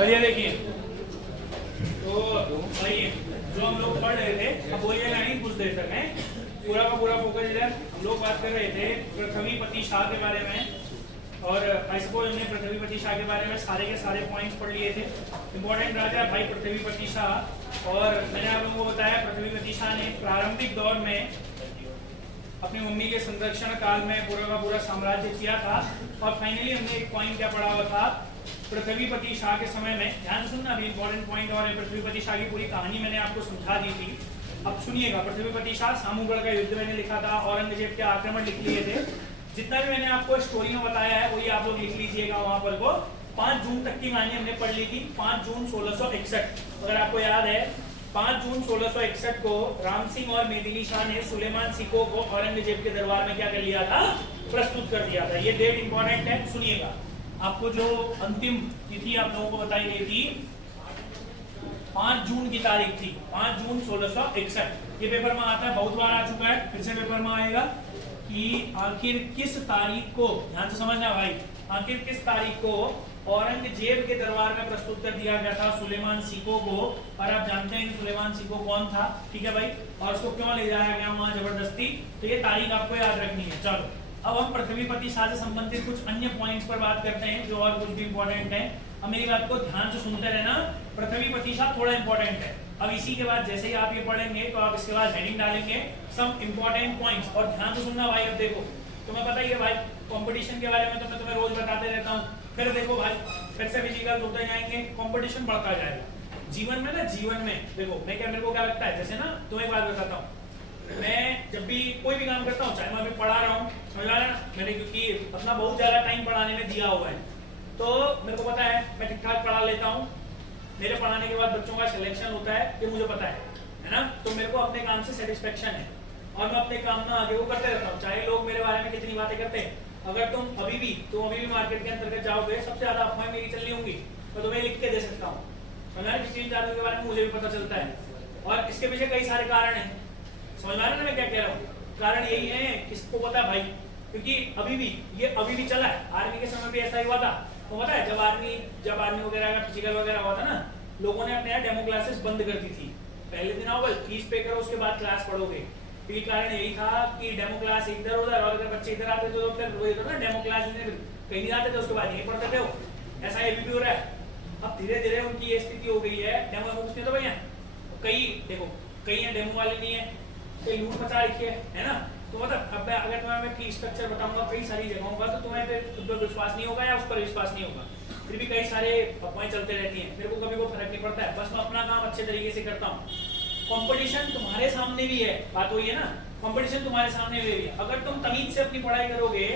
चलिए देखिए, तो भाई जो हम लोग पढ़ रहे थे, अब बोलिएगा नहीं कुछ देर तक है, पूरा का पूरा फोकस इधर। हम लोग बात कर रहे थे पृथ्वीपति शाह के बारे में, और आई सपोज हमने पृथ्वीपति शाह के बारे में सारे के सारे पॉइंट्स पढ़ लिए थे। इंपॉर्टेंट राजा भाई पृथ्वीपति शाह, और मैंने आप लोगों को बताया पृथ्वीपति शाह ने प्रारंभिक दौर में अपनी मम्मी के संरक्षण काल में पूरा का पूरा साम्राज्य किया था। और फाइनली हमने एक पॉइंट क्या पढ़ा हुआ था पृथ्वीपति शाह के समय में, ध्यान से सुनना, अभी इंपॉर्टेंट पॉइंट और है। पृथ्वीपति शाह की पूरी कहानी मैंने आपको समझा दी थी, अब सुनिएगा। पृथ्वीपति शाह सामूगढ़ का युद्ध मैंने लिखा था, औरंगजेब के आक्रमण लिख लिए थे। जितना भी मैंने आपको स्टोरी में बताया है वही आप लोग लिख लीजिएगा वहां पर। वो 5 जून तक की कहानी हमने पढ़ ली थी, 5 जून 1661, अगर आपको याद है। 5 जून 1661 को राम सिंह और मेदिनी शाह ने सुलेमान सिको को औरंगजेब के दरबार में क्या कर लिया था, प्रस्तुत कर दिया था। ये डेट इंपॉर्टेंट है, सुनिएगा। आपको जो अंतिम तिथि आप लोगों को बताई गई थी 5 जून की तारीख थी, 5 जून 1661। ये पेपर में आता है, बहुत बार आ चुका है, फिर से पेपर में आएगा कि आखिर किस तारीख को, ध्यान से समझना भाई, आखिर किस तारीख को औरंगजेब के दरबार में प्रस्तुत कर दिया गया था सुलेमान सिको को। और आप जानते हैं कि सुलेमान सिको कौन था, ठीक है भाई, और उसको क्यों ले जाया गया वहां जबरदस्ती, तो ये तारीख आपको याद रखनी है। चलो अब हम पृथ्वीपति शाह से संबंधित कुछ अन्य पॉइंट्स पर बात करते हैं जो और कुछ भी इंपॉर्टेंट है। अब मेरी बात को ध्यान से सुनते रहना, पृथ्वीपति शाह थोड़ा इंपॉर्टेंट है। अब इसी के बाद जैसे ही आप ये पढ़ेंगे तो आप इसके बाद हेडिंग डालेंगे सम इंपॉर्टेंट पॉइंट्स, और ध्यान से सुनना भाई। अब देखो तुम्हें पता ही है भाई, कंपटीशन के बारे में तो मैं तुम्हें रोज बताते रहता हूँ। फिर देखो भाई, फिर से फिजिकल होते जाएंगे, कंपटीशन बढ़ता जाएगा जीवन में ना। जीवन में देखो मेरे को क्या लगता है, जैसे ना तुम्हें एक बात बताता हूँ, मैं जब भी कोई भी काम करता हूँ, चाहे मैं अभी पढ़ा रहा हूँ, समझ आ रहा है ना, मैंने क्योंकि अपना बहुत ज्यादा टाइम पढ़ाने में दिया हुआ है, तो मेरे को पता है मैं ठीक ठाक पढ़ा लेता हूँ। मेरे पढ़ाने के बाद बच्चों का सिलेक्शन होता है, ये मुझे पता है ना। तो मेरे को अपने काम से सेटिस्फेक्शन है, और मैं अपने काम में आगे वो करते रहता हूँ, चाहे लोग मेरे बारे में कितनी बातें करते हैं। अगर तुम अभी भी मार्केट के अंतर्गत जाओगे, सबसे ज्यादा अफवाहें मेरी चल रही होंगी, तो तुम्हें लिख के दे सकता हूँ। समझा, किस चीज के बारे में मुझे भी पता चलता है, और इसके पीछे कई सारे कारण है। समझ में आ रहा है ना मैं क्या कह रहा हूँ? कारण यही है, किसको पता है भाई, क्योंकि अभी भी चला है। आर्मी के समय भी ऐसा ही हुआ था, तो पता है जब आर्मी वगैरह का फिजिकल वगैरह हुआ था ना, लोगों ने अपने यहाँ डेमो क्लासेस बंद कर दी थी। पहले दिन आओ, फीस पे करो, उसके बाद क्लास पढ़ोगे। क्योंकि कारण यही था कि डेमो क्लास इधर उधर, और अगर बच्चे इधर आते तो फिर वही था ना, डेमो क्लास कहीं नहीं आते थे, उसके बाद यही पढ़ते थे वो। ऐसा ये भी हो रहा है। अब धीरे धीरे उनकी ये स्थिति हो गई है, डेमो बुक्स नहीं तो भैया, कई डेमो वाले नहीं है, कई लूट मचा रखी है ना। तो मतलब अब अगर मैं फीस स्ट्रक्चर बताऊंगा कई सारी जगहों का, तो तुम्हें फिर विश्वास नहीं होगा या उस पर विश्वास नहीं होगा। फिर भी कई सारे अफवाहें चलते रहती हैं, मेरे को कभी कोई फर्क नहीं पड़ता है, बस मैं अपना काम अच्छे तरीके से करता हूँ। कंपटीशन तुम्हारे सामने भी है, बात वही है ना, कंपटीशन तुम्हारे सामने भी है। अगर तुम तमीज से अपनी पढ़ाई करोगे,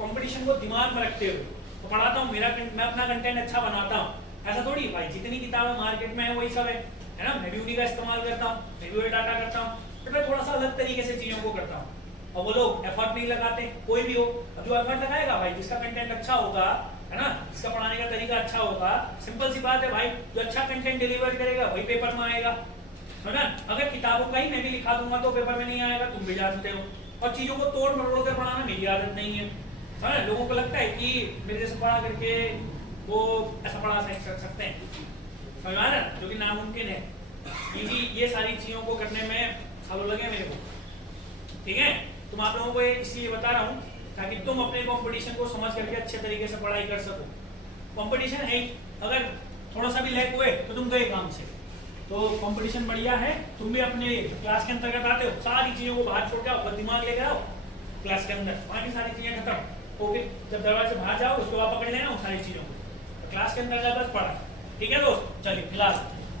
कंपटीशन को दिमाग में रखते हो, तो पढ़ाता हूँ, मैं अपना कंटेंट अच्छा बनाता हूँ। ऐसा थोड़ी भाई जितनी किताबें मार्केट में है वही सब है ना, मैं भी उन्हीं का इस्तेमाल करता हूँ, मैं भी वही डाटा करता हूँ, बट मैं थोड़ा सा अलग तरीके से चीजों को करता हूँ। और वो लोग एफर्ट नहीं लगाते, कोई भी हो। अब जो एफर्ट लगाएगा भाई, जिसका कंटेंट अच्छा होगा, है ना, जिसका पढ़ाने का तरीका अच्छा होगा, सिंपल सी बात है भाई, जो अच्छा कंटेंट डिलीवर करेगा वही पेपर में आएगा, है ना। अगर किताबों का ही मैं भी लिखा दूंगा तो पेपर में नहीं आएगा, तुम भी जानते हो। और चीजों को तोड़ मरोड़ कर पढ़ाना मेरी आदत नहीं है, समझ। लोगों को लगता है कि मेरे जैसे पढ़ा करके वो ऐसा पढ़ा सकते हैं, समझ आ रहा है, जो कि नामुमकिन है। ये सारी चीजों को करने में सालों लगे मेरे को, ठीक है। तुम आप लोगों को इसलिए बता रहा हूँ ताकि तुम अपने कंपटीशन को समझ करके अच्छे तरीके से पढ़ाई कर सको। कंपटीशन है, अगर थोड़ा सा भी लैग हुए तो तुम गए काम से। तो कंपटीशन बढ़िया है, तुम भी अपने क्लास के अंतर्गत आते हो, सारी चीजों को बाहर छोड़ के आओ, दिमाग लेकर आओ क्लास के अंदर, वहाँ की सारी चीजें खत्म। तो फिर जब दरवाजे से बाहर जाओ, उसको आप पकड़ लेना उन सारी चीजों को, क्लास के अंदर बस पढ़ा, ठीक है दोस्त। चलिए फिलहाल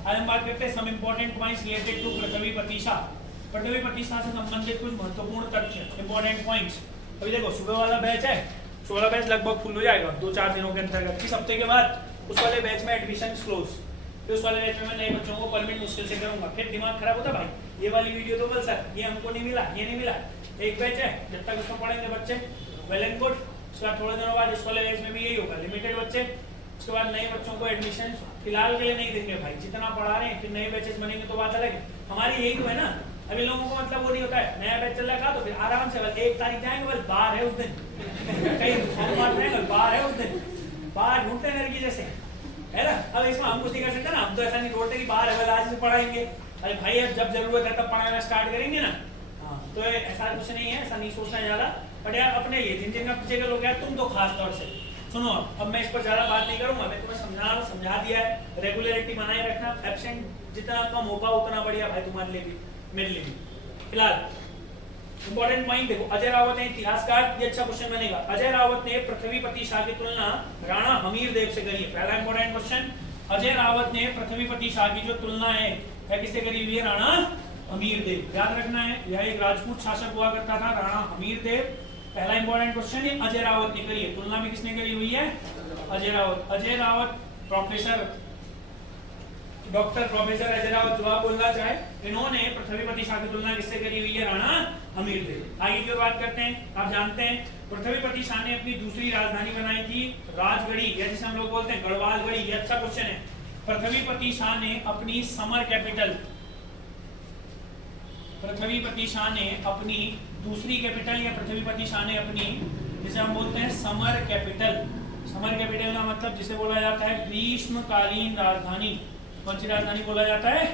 आज हम बात करते हैं some important points related to Prithvipati Shah. Prithvipati Shah से संबंधित कुछ महत्वपूर्ण तथ्य, इंपॉर्टेंट पॉइंट्स। अभी देखो सुबह वाला बैच है, सुबह वाला बैच लगभग फुल हो जाएगा 2-4 दिनों के अंतर्गत। इस हफ्ते के बाद उस वाले बैच में एडमिशन क्लोज, फिर उस वाले बैच में मैं नए बच्चों को परमिट मुश्किल से करूंगा। फिर दिमाग खराब होता भाई, ये वाली वीडियो तो बोल सर ये हमको नहीं मिला, ये नहीं मिला। एक बैच है, जब तक उसको पढ़ेंगे बच्चे वेल एंड गुड। उसके बाद थोड़े दिनों बाद इस वाले बैच में भी यही होगा, लिमिटेड बच्चे। उसके बाद नए बच्चों को एडमिशन फिलहाल के लिए नहीं देंगे भाई, जितना पढ़ा रहे हैं, फिर नए बैचेस बनेंगे तो बात अलग है। हमारी यही तो है ना, अभी लोगों को मतलब वो नहीं होता है, नया बैच चल रहा है तो फिर आराम से 1 तारीख जाएंगे, बस बाहर है उस दिन, कहीं बाहर है उस दिन, बाहर ढूंढते हैं लड़की जैसे, है ना। अब इसमें हम कुछ नहीं कर सकते ना, हम तो ऐसा नहीं बोलते कि बाहर अगर आज से पढ़ाएंगे, अरे भाई अब जब जरूरत है तब पढ़ाना स्टार्ट करेंगे ना। हाँ तो ऐसा कुछ नहीं है, ऐसा नहीं सोचना ज्यादा। बट यार अपने ये जिन पीछे के लोग हैं, तुम तो खास तौर से सुनो। अब मैं इस पर ज्यादा बात नहीं करूंगा, मैं तुम्हें समझा दिया है। रेगुलरिटी बनाए रखना, एब्सेंट जितना कम हो पाओ उतना बढ़िया भाई, तुम्हारे लिए भी मेरे लिए भी। फिलहाल इंपॉर्टेंट पॉइंट देखो, अजय रावत ने इतिहासकार, ये अच्छा क्वेश्चन बनेगा। अजय रावत ने पृथ्वीपति शाह की तुलना राणा हमीरदेव से करी है। पहला इंपॉर्टेंट क्वेश्चन, अजय रावत ने पृथ्वीपति शाह की जो तुलना है किससे करी हुई है? राणा हमीरदेव। याद रखना है, यह एक राजपूत शासक हुआ करता था, राणा हमीरदेव। पहला इंपॉर्टेंट क्वेश्चन है, अजय रावत ने करी है। तुलना में किसने करी हुई है? Ajay Rawat. Ajay Rawat professor, doctor professor Ajay Rawat जो आप बोलना चाहे, इन्होंने पृथ्वीपति शाह की तुलना किससे करी हुई है? राणा हमीरदेव। आगे की बात करते हैं। आप जानते हैं पृथ्वीपति शाह ने अपनी दूसरी राजधानी बनाई थी राजगढ़ी, या जिसे हम लोग बोलते हैं गढ़वालगढ़ी। ये अच्छा क्वेश्चन है। पृथ्वीपति शाह ने अपनी समर कैपिटल, पृथ्वीपति शाह ने अपनी दूसरी कैपिटल, या पृथ्वीपति शाह ने अपनी, जिसे हम बोलते हैं समर कैपिटल, समर कैपिटल का मतलब जिसे बोला जाता है ग्रीष्मकालीन राजधानी। कौन सी राजधानी बोला जाता है?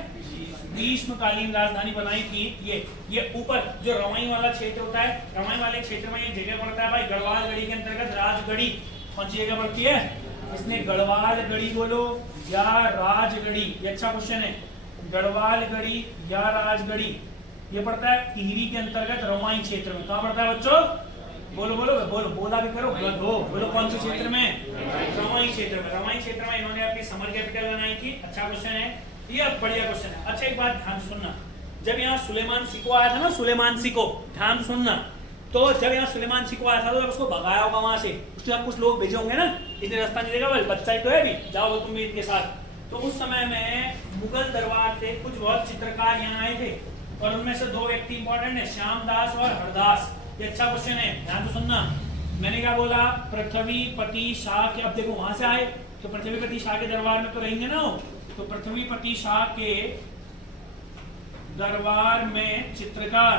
ग्रीष्मकालीन राजधानी बनाई थी। ये ऊपर जो रवाई वाला क्षेत्र होता है, रवाई वाले क्षेत्र में ये जगह पड़ता है भाई गढ़वालगढ़ी के अंतर्गत राजगढ़ी। कौन सी जगह पड़ती है? इसने गढ़वालगढ़ी बोलो या राजगढ़ी, ये अच्छा क्वेश्चन है। गढ़वालगढ़ी या राजगढ़ी, ये पड़ता है टिहरी के अंतर्गत रवाई क्षेत्र में। कहाँ पड़ता है बच्चों? बोलो बोलो बोलो, बोला भी करो, बोलो कौन से क्षेत्र में? रवाई क्षेत्र में। रवाई क्षेत्र में इन्होंने अपनी समर कैपिटल बनाई थी। अच्छा क्वेश्चन है, ये बढ़िया क्वेश्चन है। अच्छा एक बात ध्यान सुनना, जब यहाँ सुलेमान सिको आया था ना, सुलेमान सिको, ध्यान सुनना, तो जब यहाँ सुलेमान सिको आया था तो उसको भगाया होगा वहां से, उसके बाद कुछ लोग भेजे होंगे ना, इसने रास्ता नहीं देगा, बच्चा ही तो है भी, जाओ तुम भी इनके साथ। तो उस समय में मुगल दरबार से कुछ बहुत चित्रकार यहाँ आए थे, और उनमें से दो व्यक्ति इंपॉर्टेंट है, श्यामदास और हरदास। ये अच्छा क्वेश्चन है, ध्यान तो सुनना। मैंने क्या बोला? पृथ्वीपति शाह के, अब देखो वहां से आए तो पृथ्वीपति शाह के दरबार में तो रहेंगे ना, तो पृथ्वीपति शाह के दरबार में चित्रकार,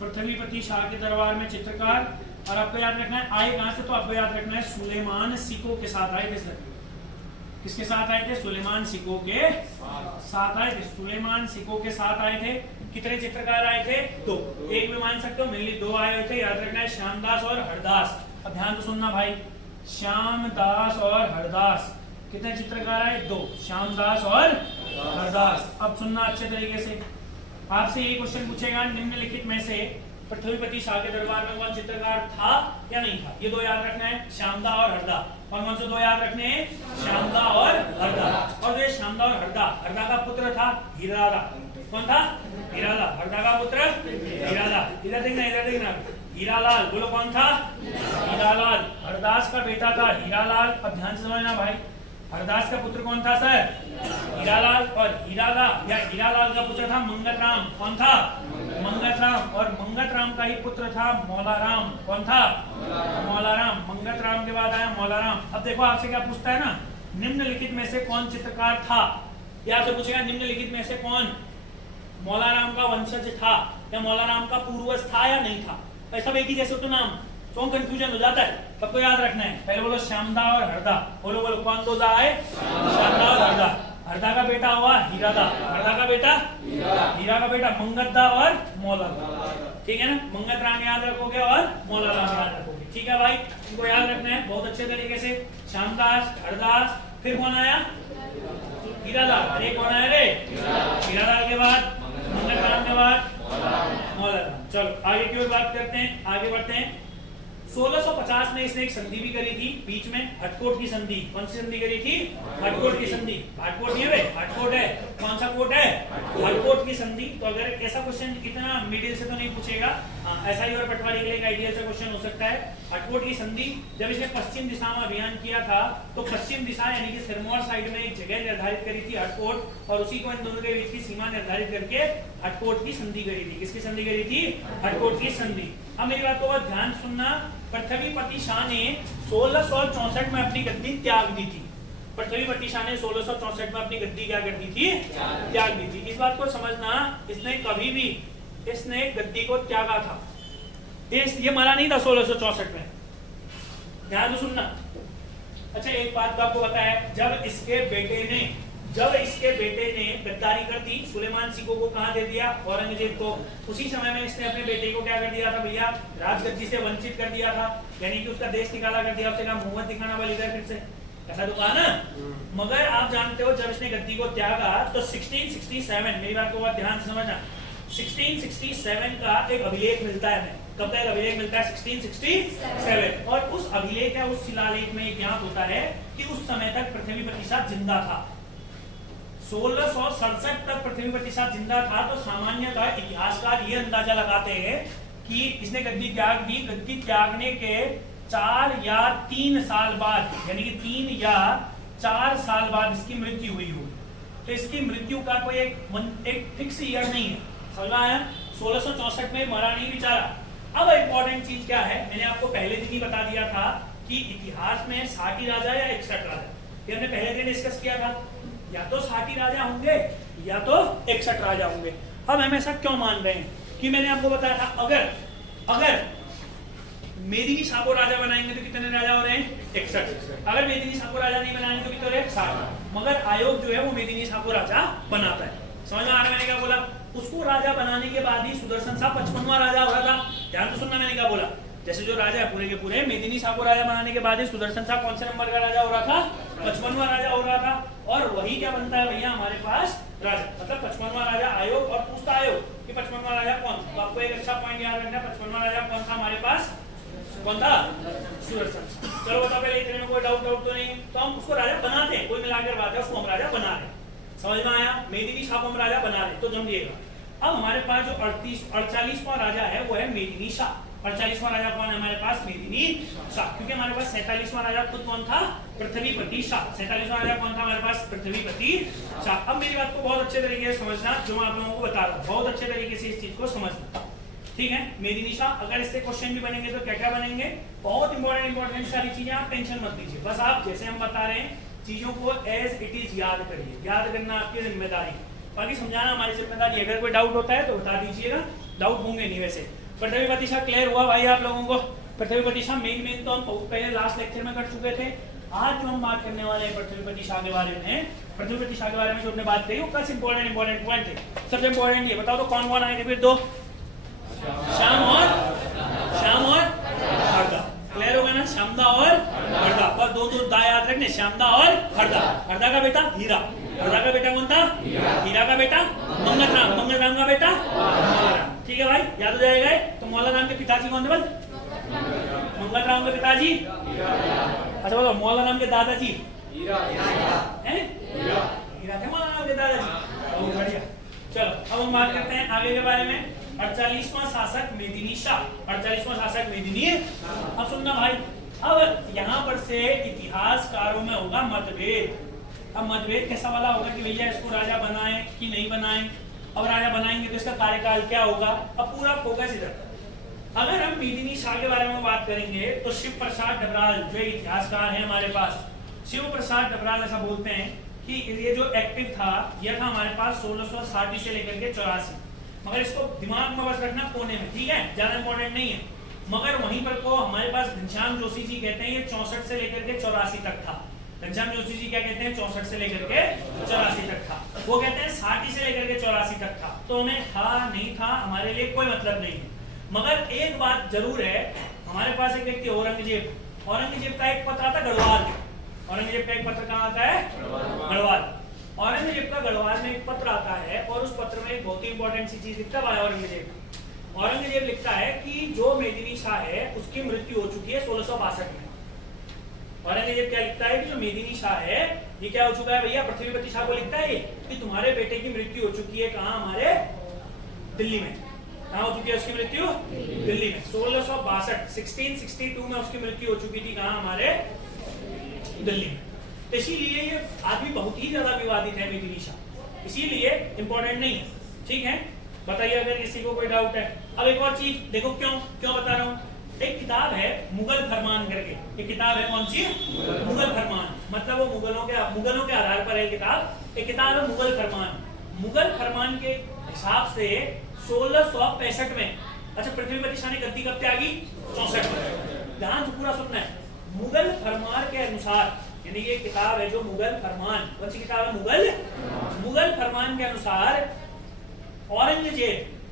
पृथ्वीपति शाह के दरबार में चित्रकार। और आपको याद रखना है आए कहां से, तो आपको याद रखना है सुलेमान सिको के साथ आए थे। किसके साथ आए थे? सुलेमान सिको के साथ आए थे। सुलेमान सिको के साथ आए थे। कितने चित्रकार आए थे? दो। एक भी मान सकते हो, मेनली दो आए हुए थे, याद रखना है श्यामदास और हरदास। अब ध्यान तो सुनना भाई, श्यामदास और हरदास, कितने चित्रकार आए? दो, श्यामदास और हरदास। अब सुनना अच्छे तरीके से, आपसे ये क्वेश्चन पूछेगा, निम्नलिखित में से पृथ्वीपति शाह के दरबार में कौन चित्रकार था या नहीं था? ये दो याद रखना है, श्यामदा और हरदा। कौन कौन से दो याद रखने हैं? श्यामदा और हरदा। और जो श्यामदा और हरदा, हरदा का पुत्र था हीराला। कौन था? हीराला। हरदा का पुत्र हीराला। इधर देखना, इधर देखना, हीरालाल। बोलो कौन था? हीरालाल। हरदास का बेटा था हीरालाल। अब ध्यान से समझना भाई, हरदास का पुत्र कौन था सर? हीरालाल। और हीरालाल का पुत्र था मंगतराम। कौन था? मंगतराम। और मंगतराम का ही पुत्र था मौलाराम। कौन था? मौलाराम। मंगतराम के बाद आया मौलाराम। अब देखो आपसे क्या पूछता है ना, निम्नलिखित में से कौन चित्रकार था? या आपसे पूछेगा निम्नलिखित में से कौन मौलाराम का वंशज था, या मौलाराम का पूर्वज था या नहीं था? ऐसा एक ही जैसे तो नाम, तो कंफ्यूजन हो जाता है। सबको याद रखना है। पहले बोलो श्यामदा और हरदा। बोलो बोलो कौन दो आए? श्यामदा और हरदा। हरदा का बेटा हुआ हीरादा। हरदा का बेटा हीरा का बेटा मंगतदा और मौलाराम। ठीक है ना, मंगतराम याद रखोगे और मौलाराम याद रखोगे। ठीक है भाई, इनको याद रखना है बहुत अच्छे तरीके से। श्यामदास, हरदास, फिर कौन आया? हीरालाल। अरे कौन आया रे? हीरालाल के बाद मंगतराम के बाद मौलाराम। चलो आगे की ओर बात करते हैं, आगे बढ़ते हैं। 1650 में इसने एक संधि भी करी थी बीच में, हटकोट की संधि। कौन सी संधि करी थी? हटकोट की संधि। हटकोट नहीं है, हटकोट है। कौन सा कोट है? हटकोट की संधि। तो अगर ऐसा क्वेश्चन इतना मिडिल से तो नहीं पूछेगा, ऐसा ही और पटवारी के लिए एक आइडियल से क्वेश्चन हो सकता है। हटकोट की संधि, जब इसने पश्चिम दिशा में अभियान किया था, तो पश्चिम दिशा यानी कि सिरमौर साइड में एक जगह निर्धारित करी थी हटकोट, और उसी को इन दोनों के बीच की सीमा निर्धारित करके हटकोट की संधि करी थी। किसकी संधि करी थी? हटकोट की संधि। अब मेरी बात को ध्यान सुनना, पृथ्वीपति शाह ने 1664 में अपनी गद्दी त्याग दी थी। पृथ्वीपति शाह ने 1664 में अपनी गद्दी क्या कर दी थी? त्याग दी थी। इस बात को समझना, इसने कभी भी इसने गद्दी को त्यागा था, ये मारा नहीं था 1664 में। ध्यान से सुनना, अच्छा एक बात तो आपको पता है, जब इसके बेटे ने गद्दारी कर दी, सुलेमान सिको को कहां दे दिया, औरंगजेब को, उसी समय में इसने अपने बेटे को क्या कर दिया था भैया, राजगद्दी से वंचित कर दिया था, यानी कि उसका देश निकाला कर दिया। उसने कहा मुहम्मद दिखाना वाली इधर फिर से, ऐसा तो कहा ना। मगर आप जानते हो जब इसने गद्दी को त्यागा तो 1667, मेरी बात को बहुत ध्यान से समझना, 1667 का एक अभिलेख मिलता है हमें। कब का एक अभिलेख मिलता है? 1667। और उस अभिलेख या उस शिलालेख में ज्ञात होता है कि उस समय तक पृथ्वीपति शाह जिंदा था, 1667 तक पृथ्वीपति शाह जिंदा था। तो सामान्यतः इतिहासकार ये अंदाजा लगाते हैं कि इसने गद्दी त्याग दी, गद्दी त्यागने के 4 या 3 साल बाद, यानी कि 3 या 4 साल बाद इसकी मृत्यु हुई हो। तो इसकी मृत्यु का कोई एक फिक्स ईयर नहीं है, समझ में आया? 1664 में मरा नहीं बेचारा। अब इंपॉर्टेंट चीज क्या है, मैंने आपको पहले दिन ही बता दिया था कि इतिहास में 60 राजा या 61 राजा, ये हमने पहले दिन डिस्कस किया था, या तो 60 राजा होंगे या तो 61 राजा होंगे। अब हम ऐसा क्यों मान रहे हैं कि मैंने आपको बताया था अगर मेदिनी शाह को राजा बनाएंगे तो कितने राजा हो रहे हैं? 61। अगर मेदिनी शाह को राजा नहीं बनाएंगे तो कितने हो रहे हैं? 60। मगर आयोग जो है वो मेदिनी शाह को राजा बनाता है। समझ में आ रहा है मैंने क्या बोला? उसको राजा बनाने के बाद ही सुदर्शन शाह 55वां राजा हो रहा था। ध्यान तो सुनना मैंने क्या बोला, जैसे जो राजा है पूरे के पूरे मेदिनी शाह को राजा बनाने के बाद ही सुदर्शन शाह कौन से नंबर का राजा हो रहा था? 55वां राजा हो रहा था। और वही क्या बनता है भैया हमारे पास राजा, मतलब 55वां राजा। आयोग और पूछता आयोग कि 55वां राजा कौन, तो आपको एक अच्छा पॉइंट याद रखना, 55वां राजा कौन था हमारे पास? कौन था? सुदर्शन। चलो बताओ पहले, इतने में कोई डाउट तो नहीं, तो हम उसको राजा बनाते हैं, कोई मिलाकर बात है, उसको हम राजा बना रहे हैं। समझ में आया? मेदिनी शाह को हम राजा बना रहे, तो जमिएगा। अब हमारे पास जो 48वां राजा है वो है मेदिनी शाह। 48वां राजा कौन है हमारे पास? मेदिनी शाह। क्योंकि हमारे पास 47वां राजा खुद कौन था? पृथ्वीपति शाह। 47वां राजा कौन था हमारे पास? पृथ्वीपति शाह। अब मेरी बात को बहुत अच्छे तरीके से समझना, जो मैं आप लोगों को बता रहा हूँ, बहुत अच्छे तरीके से इस चीज को समझना, ठीक है? मेदिनी शाह, अगर इससे क्वेश्चन भी बनेंगे तो क्या क्या बनेंगे? बहुत इंपॉर्टेंट सारी चीजें, आप टेंशन मत लीजिए, बस आप जैसे हम बता रहे हैं चीजों को एज इट इज याद करिए, याद करना आपकी जिम्मेदारी, बाकी समझाना हमारी जिम्मेदारी। अगर कोई डाउट होता है तो बता दीजिएगा, डाउट होंगे नहीं। वैसे पृथ्वीपति शाह क्लियर हुआ भाई आप लोगों को? पृथ्वीपति शाह मेन तो हम पहले लास्ट लेक्चर में कर चुके थे। आज जो हम बात करने वाले हैं पृथ्वीपति शाह के बारे में, पृथ्वीपति शाह के बारे में जो हमने बात करी वो काफी इंपॉर्टेंट पॉइंट थे। सबसे इंपॉर्टेंट ये बताओ तो कौन कौन आए थे फिर? 2 श्याम और हरदा। क्लियर होगा ना? श्यामदा और हरदा, पर 2 दा याद रखने, श्यामदा और हरदा। हरदा का बेटा हीरा, हरदा का बेटा कौन था? हीरा का बेटा मंगलराम, मंगलराम का बेटा मौलाराम। ठीक है भाई, याद हो जाएगा। तो मौलाराम के पिताजी कौन थे? बल मंगलराम के पिताजी, अच्छा बोलो मौलाराम के दादाजी हीरा थे, मौलाराम के दादाजी। बहुत बढ़िया। चलो अब हम बात करते हैं आगे के बारे में। 48वां शासक मेदिनी शाह, 48वां शासक मेदिनी। अब सुनना भाई, अब यहाँ पर से इतिहासकारों में होगा मतभेद। अब मतभेद कैसा वाला होगा कि भैया इसको राजा बनाएं कि नहीं बनाएं। अब राजा बनाएंगे तो इसका कार्यकाल क्या होगा? अब पूरा फोकस इधर। अगर हम मेदिनी शाह के बारे में बात करेंगे तो शिव प्रसाद डबराल जो इतिहासकार है हमारे पास, शिव प्रसाद डबराल ऐसा बोलते हैं कि ये जो एक्टिव था यह था हमारे पास 1660 से लेकर के 84। मगर इसको दिमाग में बस रखना कोने में, ठीक है? ज्यादा इंपॉर्टेंट नहीं है। मगर वहीं पर को हमारे पास घनश्याम जोशी जी कहते हैं ये 64 से लेकर के 84 तक था। घनश्याम जोशी जी क्या कहते हैं? 64 से लेकर के 84 तक था। वो कहते हैं 60 से लेकर के 84 तक था। तो हमें था नहीं था हमारे लिए कोई मतलब नहीं है। मगर एक बात जरूर है, हमारे पास एक व्यक्ति औरंगजेब, औरंगजेब का एक पत्र आता गढ़वाल में। औरंगजेब का एक पत्र कहाँ आता है? गढ़वाल। औरंगजेब का गढ़वाल में एक पत्र आता है और उस पत्र में एक बहुत ही इंपॉर्टेंट सी चीज लिखता है औरंगजेब। औरंगजेब लिखता है कि जो मेदिनी शाह है उसकी मृत्यु हो चुकी है 1662 में। औरंगजेब क्या लिखता है कि जो मेदिनी शाह है ये क्या हो चुका है भैया? पृथ्वीपति शाह को लिखता है कि तुम्हारे बेटे की मृत्यु हो चुकी है। कहाँ? हमारे दिल्ली में। कहाँ हो चुकी है उसकी मृत्यु? दिल्ली में। 1662 में उसकी मृत्यु हो चुकी थी। कहाँ? हमारे दिल्ली में। इसीलिए ये आदमी बहुत ही ज्यादा विवादित है मेदिनी शाह, इसीलिए इंपॉर्टेंट नहीं है, ठीक है? बताइए अगर किसी को कोई डाउट है। अब एक और चीज देखो, क्यों बता रहा हूँ। एक किताब है मुगल फरमान करके, एक किताब है कौन सी? मुगल फरमान। मतलब वो मुगलों के आधार पर है किताब। एक किताब है मुगल फरमान। मुगल फरमान के हिसाब से 1665 में, अच्छा पृथ्वीपति शाह ने गद्दी कब त्यागी? 64 में। ध्यान से पूरा सुनना है। मुगल फरमान के के अनुसार, यानी ये किताब है जो मुगल फरमान, कौन सी किताब है? मुगल फरमान के अनुसार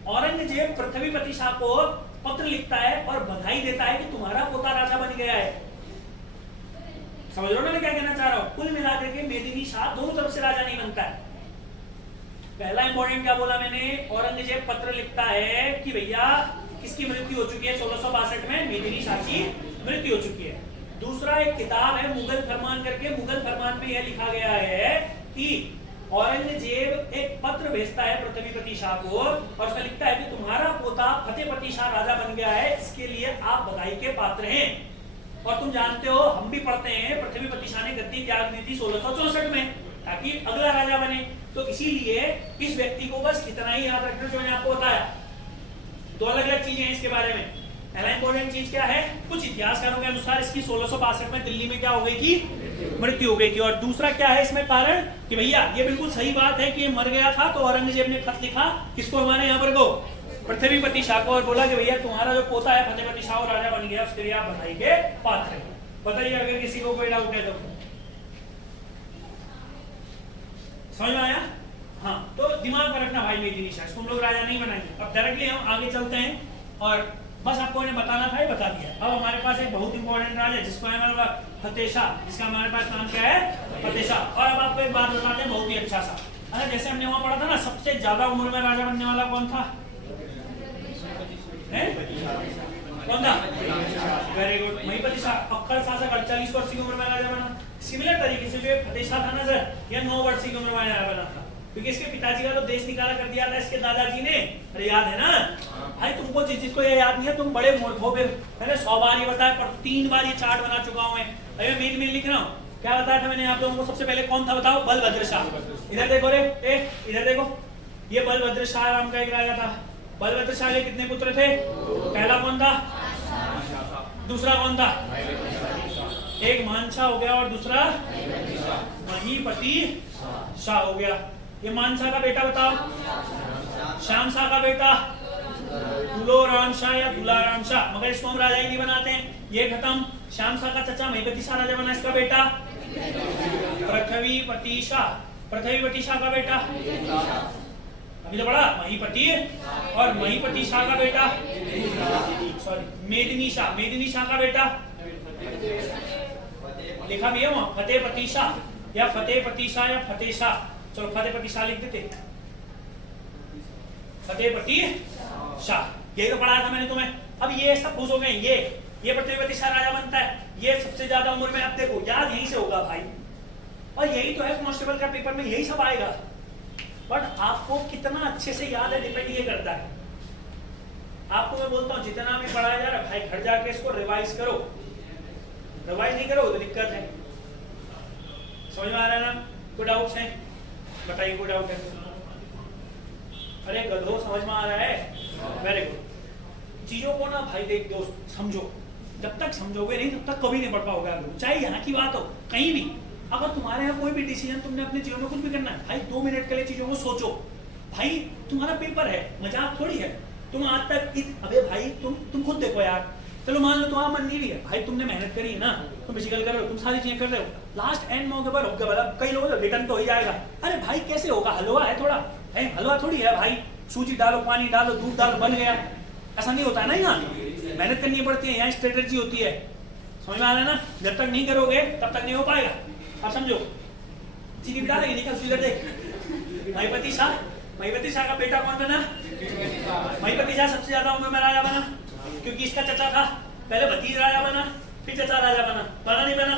औरंगजेब पृथ्वीपति शाह को पत्र लिखता है और बधाई देता है कि तुम्हारा पोता राजा बन गया है। समझ लो ना मैं क्या कहना चाह रहा हूं? कुल मिलाकर के मेदिनी शाह दोनों तरफ से राजा नहीं बनता है। पहला इंपॉर्टेंट क्या बोला मैंने? औरंगजेब पत्र लिखता है कि भैया किसकी मृत्यु हो चुकी है 1662 में, मेदिनी शाह की मृत्यु हो चुकी है। दूसरा एक किताब है मुगल फरमान करके, मुगल फरमान में यह लिखा गया है कि औरंगजेब एक पत्र भेजता है पृथ्वीपति शाह को और उसमें लिखता है कि तुम्हारा पोता फतेहपति शाह राजा बन गया है, इसके लिए आप बधाई के पात्र हैं। और तुम जानते हो, हम भी पढ़ते हैं, पृथ्वीपति शाह ने गद्दी त्याग दी थी 1664 में ताकि अगला राजा बने। तो इसीलिए इस व्यक्ति को बस इतना ही याद रखना जो मैंने आपको बताया। दो अलग अलग चीजें हैं इसके बारे में। पहला इंपॉर्टेंट चीज क्या है? कुछ इतिहासकारों के अनुसार इसकी 1662 में दिल्ली में क्या हो गई थी? मृत्यु हो गई थी। और दूसरा क्या है इसमें कारण कि भैया ये बिल्कुल सही बात है कि ये मर गया था, तो औरंगजेब ने खत लिखा किसको? हमारे यहाँ पर को पृथ्वीपति शाह को, और बोला कि भैया तुम्हारा जो पोता है फतेहपति शाह राजा बन गया, उसके लिए आप बधाई के पात्र हैं। बताइए अगर किसी को कोई डाउट है तो। समझ में आया? हाँ, तो दिमाग में रखना भाई मेदिनी शाह, इसको हम लोग राजा नहीं बनाएंगे। अब डायरेक्टली हम आगे चलते हैं और बस आपको इन्हें बताना था, ये बता दिया। अब हमारे पास एक बहुत इंपॉर्टेंट राजा है जिसको है हमारे फतेह शाह, जिसका हमारे पास नाम क्या है? फतेह शाह। और अब आपको एक बात बताते हैं बहुत ही अच्छा सा। अरे जैसे हमने वहां पढ़ा था ना, सबसे ज्यादा उम्र में राजा बनने वाला कौन था? कौन था? Very good, Mahipati Shah. अक्खड़ शासक 48 वर्ष की उम्र में राजा बना। सिमिलर तरीके से जो फतेह शाह था ना सर, यह 9 वर्ष की उम्र में राजा बना था, क्योंकि इसके पिताजी का तो देश निकाला कर दिया था इसके दादाजी ने। अरे याद है ना भाई? तुमको जिस चीज को ये याद नहीं है तुम बड़े मूर्ख हो। मैंने 100 बार ये बताया, पर 3 बार ये चार्ट बना चुका हूं मैं। अरे मेन लिख रहा हूँ। क्या बताया था मैंने आप लोगों को? सबसे पहले कौन था बताओ? बलभद्र शाह। इधर देखो रे, इधर देखो, ये बलभद्र शाह नाम का एक राजा था। बलभद्र शाह के कितने पुत्र थे? पहला कौन था? दूसरा कौन था? एक मानशाह हो गया और दूसरा महीपति शाह हो गया। ये मानशाह का बेटा बताओ? श्याम शाह का बेटा दुलोराम शाह या दुलाराम शाह, मगर इसको हम राजा ही नहीं बनाते हैं। ये खत्म। श्याम शाह का चचा महीपति शाह राजा बना, इसका बेटा पृथ्वीपति शाह। पृथ्वीपति शाह का बेटा अभी तो बड़ा महीपति, और महीपति शाह का बेटा सॉरी मेदिनी शाह। मेदिनी शाह का बेटा लिखा भी है वहां फतेहपति शाह या फतेहपति शाह या फतेह शाह। चलो फतेहपति शाह लिख देते, फतेहपति शाह। यही तो पढ़ाया था मैंने तुम्हें। अब ये सब पूछोगे, ये पृथ्वीपति शाह राजा बनता है, ये सबसे ज्यादा उम्र में। अब देखो याद यहीं से होगा भाई, और यही तो है कांस्टेबल का पेपर में यही सब आएगा। बट आपको कितना अच्छे से याद है डिपेंड ये करता है। आपको मैं बोलता हूँ जितना भी पढ़ाया जा रहा है भाई, घर जाके इसको रिवाइज करो। रिवाइज नहीं करो तो दिक्कत है। समझ में आ रहा है ना? कोई डाउट्स हैं? बताइए, कोई डाउट है? अरे गधो, समझ में आ रहा है? Very good. चीजों को ना भाई देख दोस्त समझो, जब तक समझोगे नहीं तब तक कभी नहीं बढ़ पाओगे। चाहे यहाँ की बात हो कहीं भी, अगर तुम्हारे यहाँ कोई भी डिसीजन तुमने अपने जीवन में कुछ भी करना है भाई, 2 मिनट के लिए चीजों को सोचो। भाई तुम्हारा पेपर है, मजाक थोड़ी है। तुम आज तक अबे भाई तुम खुद देखो यार। चलो मान लो तुम्हारा मन नहीं भी है भाई, तुमने मेहनत करी है ना, तुम फिजिकल कर रहे हो, तुम सारी चीजें कर रहे हो, लास्ट एंड मौके पर होगा वाला कई लोगों को रिटर्न तो हो ही जाएगा। अरे भाई कैसे होगा? हलवा है थोड़ा है, हलवा थोड़ी है भाई। सूजी डालो, पानी डालो, दूध डालो, बन गया। ऐसा नहीं होता है ना, यहाँ मेहनत करनी पड़ती है, यहाँ स्ट्रेटेजी होती है। समझ में आ रहा है ना? जब तक नहीं करोगे तब तक नहीं हो पाएगा। आप समझो, चीनी बिठा देंगे, निकल सीधर देख। महीपति शाह का बेटा कौन बना? महीपति शाह सबसे ज्यादा उम्र में राजा बना, क्योंकि इसका चचा था। पहले भतीज राजा बना, फिर चचा राजा बना नहीं बना?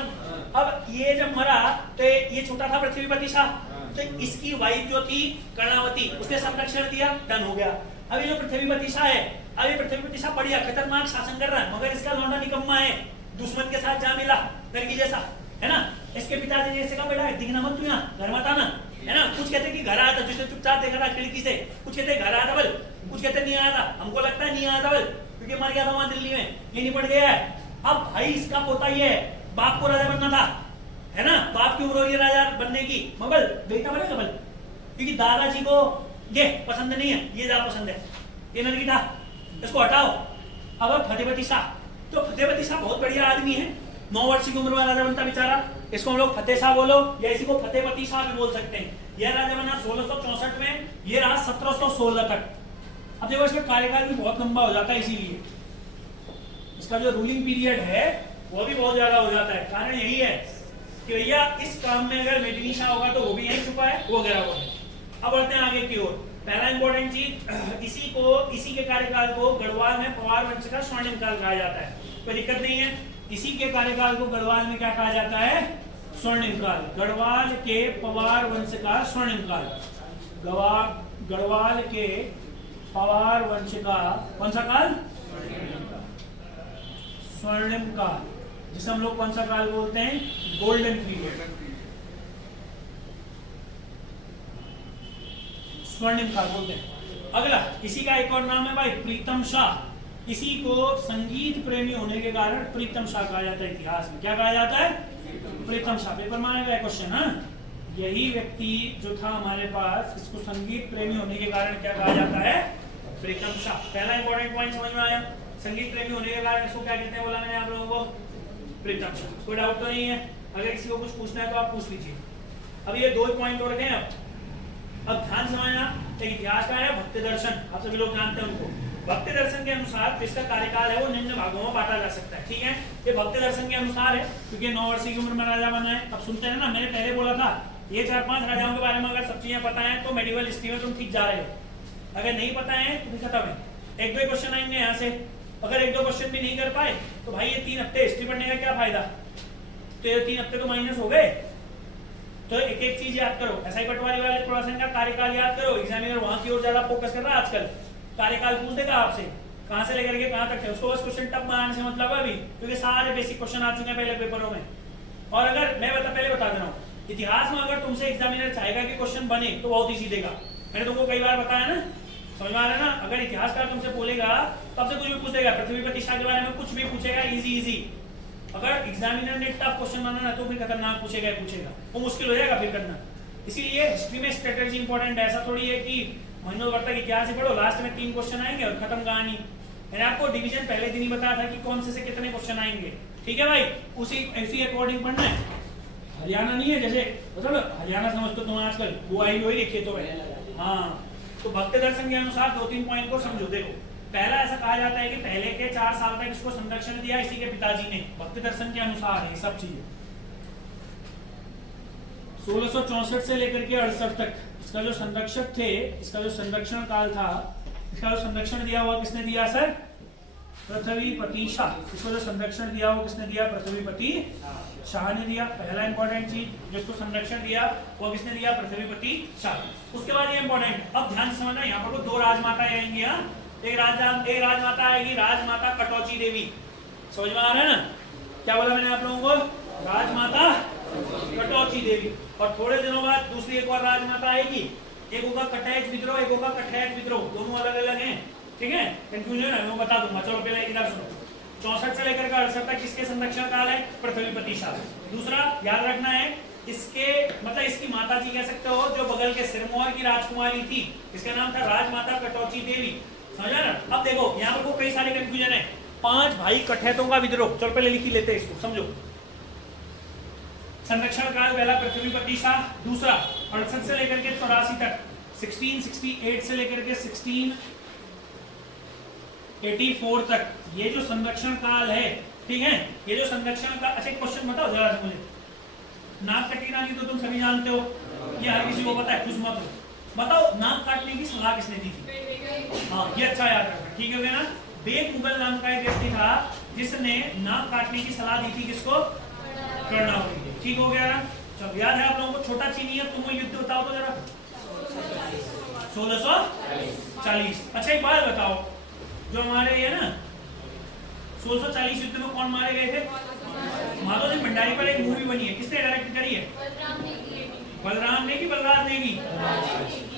अब ये जब मरा तो ये छोटा था पृथ्वीपति शाह, तो इसकी वाइफ जो थी कर्णावती, उसने संरक्षण दिया, डन हो गया। अभी जो पृथ्वीपति शाह है, अभी पृथ्वीपति शाह बढ़िया खतरनाक शासन कर रहा है, मगर इसका लौंडा निकम्मा है, दुश्मन के साथ जा मिला, नरकी जैसा है ना। इसके पिताजी ने ऐसे कहा, बेटा दिखना मत, तू यहाँ घर मत आना, है ना। कुछ कहते कि घर आया था, जिसे चुपचाप देखा था खिड़की से, कुछ कहते घर आया था बल, कुछ कहते नहीं आया था। हमको लगता है नहीं आया था बल, क्योंकि मर गया था वहां दिल्ली में, ये निपट गया है। अब भाई इसका पोता ये है, बाप को राजा बनना था, है ना, बाप की उम्र हो रही है राजा बनने की, मगर बेटा बनेगा बल, क्योंकि दादाजी को ये पसंद नहीं है, ये ज्यादा पसंद है, ये नरकी था, इसको हटाओ। अब फतेहपति शाह, तो फतेहपति शाह बहुत बढ़िया आदमी है, 9 वर्ष की उम्र में राजा बनता बेचारा, इसको हम लोग फतेह शाह बोलो या इसी को फतेहपति शाह भी बोल सकते हैं। यह राजा बना 1664 में, ये रहा 1716 तक। अब देखो इसका कार्यकाल भी बहुत लंबा हो जाता है, इसीलिए इसका जो रूलिंग पीरियड है वो भी बहुत ज्यादा हो जाता है। कारण यही है कि भैया इस काम में अगर मेदिनी शाह होगा तो वो भी यही छुपा है, वो गिरा हुआ है। अब बढ़ते हैं आगे की ओर। पहला इंपॉर्टेंट चीज, इसी के कार्यकाल को गढ़वाल में पवार वंश का स्वर्णिम काल कहा जाता है। कोई दिक्कत नहीं है, इसी के कार्यकाल को गढ़वाल में क्या कहा जाता है? स्वर्णिम काल। गढ़वाल के पवार वंश का स्वर्णिम काल। गढ़वाल के पवार वंश का कौन सा काल? स्वर्णिम काल, जिसे हम लोग कौन सा काल बोलते हैं? गोल्डन पीरियड, स्वर्णिम काल बोलते हैं। अगला इसी का एक और नाम है भाई प्रीतम शाह। इसी को संगीत प्रेमी होने के कारण प्रीतम शाह कहा जाता है। इतिहास में क्या कहा जाता है? प्रीतम शाह। पेपर में आएगा क्वेश्चन। हाँ, यही व्यक्ति जो था हमारे पास, इसको संगीत प्रेमी होने के कारण क्या कहा जाता है? प्रीतम शाह। पहला इंपॉर्टेंट पॉइंट समझ में आया? संगीत प्रेमी होने के कारण इसको क्या कहते हैं बोला मैंने आप लोगों को? प्रीतम शाह। कोई डाउट तो नहीं है? अगर किसी को कुछ पूछना है तो आप पूछ लीजिए। अब ये 2 पॉइंट और रखे। अब ध्यान समझना, एक इतिहासकार है भक्ति दर्शन, आप सभी लोग जानते हैं उनको। भक्ति दर्शन के अनुसार इसका कार्यकाल है वो निम्न भागों में बांटा जा सकता है। ठीक है, ये भक्ति दर्शन के अनुसार है क्योंकि 9 वर्ष की उम्र में राजा बना है। अब सुनते हैं ना, मैंने पहले बोला था ये 4-5 राजाओं के बारे में अगर सब चीजें पता है तो मेडिवल हिस्ट्री में तुम ठीक जा रहे हो। अगर नहीं पता है तो भी खत्म है। 1-2 क्वेश्चन आएंगे यहाँ से, अगर 1-2 क्वेश्चन भी नहीं कर पाए तो भाई ये 3 हफ्ते हिस्ट्री पढ़ने का क्या फायदा? तो ये 3 हफ्ते तो माइनस हो गए। तो एक चीज याद करो, एसआई पटवारी वाले थोड़ा सा इनका कार्यकाल याद करो। एग्जामिनर वहां की ओर ज्यादा फोकस कर रहा है आजकल। कार्यकाल पूछ देगा आपसे कहां से लेकर के कहां तक है, उसको बस क्वेश्चन टफ बनाने से मतलब है अभी, क्योंकि सारे बेसिक क्वेश्चन आ चुके हैं पहले पेपरों में। और अगर मैं पहले बता दे रहा हूँ, इतिहास में अगर तुमसे एग्जामिनर चाहेगा कि क्वेश्चन बने तो बहुत ईजी देगा। मैंने तुमको कई बार बताया ना, समझ में आ रहा है ना? अगर इतिहासकार तुमसे बोलेगा तो आपसे कुछ भी पूछ देगा, पृथ्वीपति शाह के बारे में कुछ भी पूछेगा, इजी। अगर एग्जामिनर ने टफ क्वेश्चन बनाना तो फिर खतरनाक पूछेगा, वो मुश्किल हो जाएगा फिर करना। इसीलिए हिस्ट्री में स्ट्रेटेजी इंपॉर्टेंट है। ऐसा थोड़ी है कि महीनों भर तक इतिहास ही पढ़ो, लास्ट में 3 क्वेश्चन आएंगे और खत्म कहानी। मैंने आपको डिवीजन पहले दिन ही बताया था कि कौन से कितने क्वेश्चन आएंगे। ठीक है भाई, उसी अकॉर्डिंग पढ़ना है। हरियाणा नहीं है, जैसे मतलब हरियाणा समझ तो तुम आजकल वो आई हुई खेतों में। हाँ, तो भक्ति दर्शन के अनुसार 2-3 पॉइंट को समझो। देखो, पहला ऐसा कहा जाता है कि पहले के 4 साल तक इसको संरक्षण दिया इसी के पिताजी ने। भक्ति दर्शन के अनुसार है सब चीजें। 1664 से लेकर के 68 तक इसका जो संरक्षक थे, इसका जो संरक्षण काल था, इसका जो संरक्षण दिया हुआ किसने दिया सर? पृथ्वीपति शाह। इसको जो संरक्षण दिया वो किसने दिया? पृथ्वीपति शाह ने दिया। पहला इंपॉर्टेंट चीज जिसको संरक्षण दिया वो किसने दिया? पृथ्वीपति शाह। उसके बाद ये इंपॉर्टेंट, अब ध्यान समझना, यहाँ पर 2 राजमाताएं आएंगी। एक राजमाता आएगी, राजमाता कटौची देवी। समझ में आ रहा है ना? क्या बोला मैंने आप लोगों को? राजमाता कटौची देवी। और थोड़े दिनों बाद दूसरी एक और राजमाता आएगी, एक होगा कटैच विद्रोह, एक होगा कटैच विद्रोह, दोनों अलग अलग हैं। ठीक है, कंफ्यूजन है, मैं बता दूंगा। चलो पहले इधर सुनो। 64 से लेकर 68 तक किसके संरक्षण काल है? पृथ्वीपति शाह। दूसरा याद रखना है, इसके मतलब इसकी माता जी कह सकते हो, जो बगल के सिरमौर की राजकुमारी थी, इसका नाम था राजमाता कटौची देवी। समझा ना? अब देखो यहाँ पर कई सारे कंफ्यूजन है। 5 भाई कठैतों का विद्रोह, चलो पहले लिख ही लेते हैं इसको, समझो। संरक्षण काल पहला पृथ्वीपति शाह, दूसरा 68 से लेकर के 84 तक, 1668 से लेकर के 1684 तक ये जो संरक्षण काल है। ठीक है, ये जो संरक्षण काल। अच्छा, एक क्वेश्चन बताओ जरा से मुझे, नाक कटी रानी तो तुम सभी जानते हो, ये हर किसी को पता है, खुश मत हो। बताओ नाक काटने की सलाह किसने दी थी? हाँ, ये अच्छा याद रखना। ठीक है ना? बेग मुगल नाम का एक व्यक्ति था जिसने नाक काटने की सलाह दी थी किसको? कर्णावती। ठीक हो गया ना? चलो याद है आप लोगों को? छोटा चीनी है, तुम युद्ध बताओ तो जरा। 1640। अच्छा एक बात बताओ, जो हमारे ये ना 1640 युद्ध में कौन मारे गए थे? माधव सिंह भंडारी पर एक मूवी बनी है, किसने डायरेक्ट करी है? बलराम नेगी, बलराज नेगी,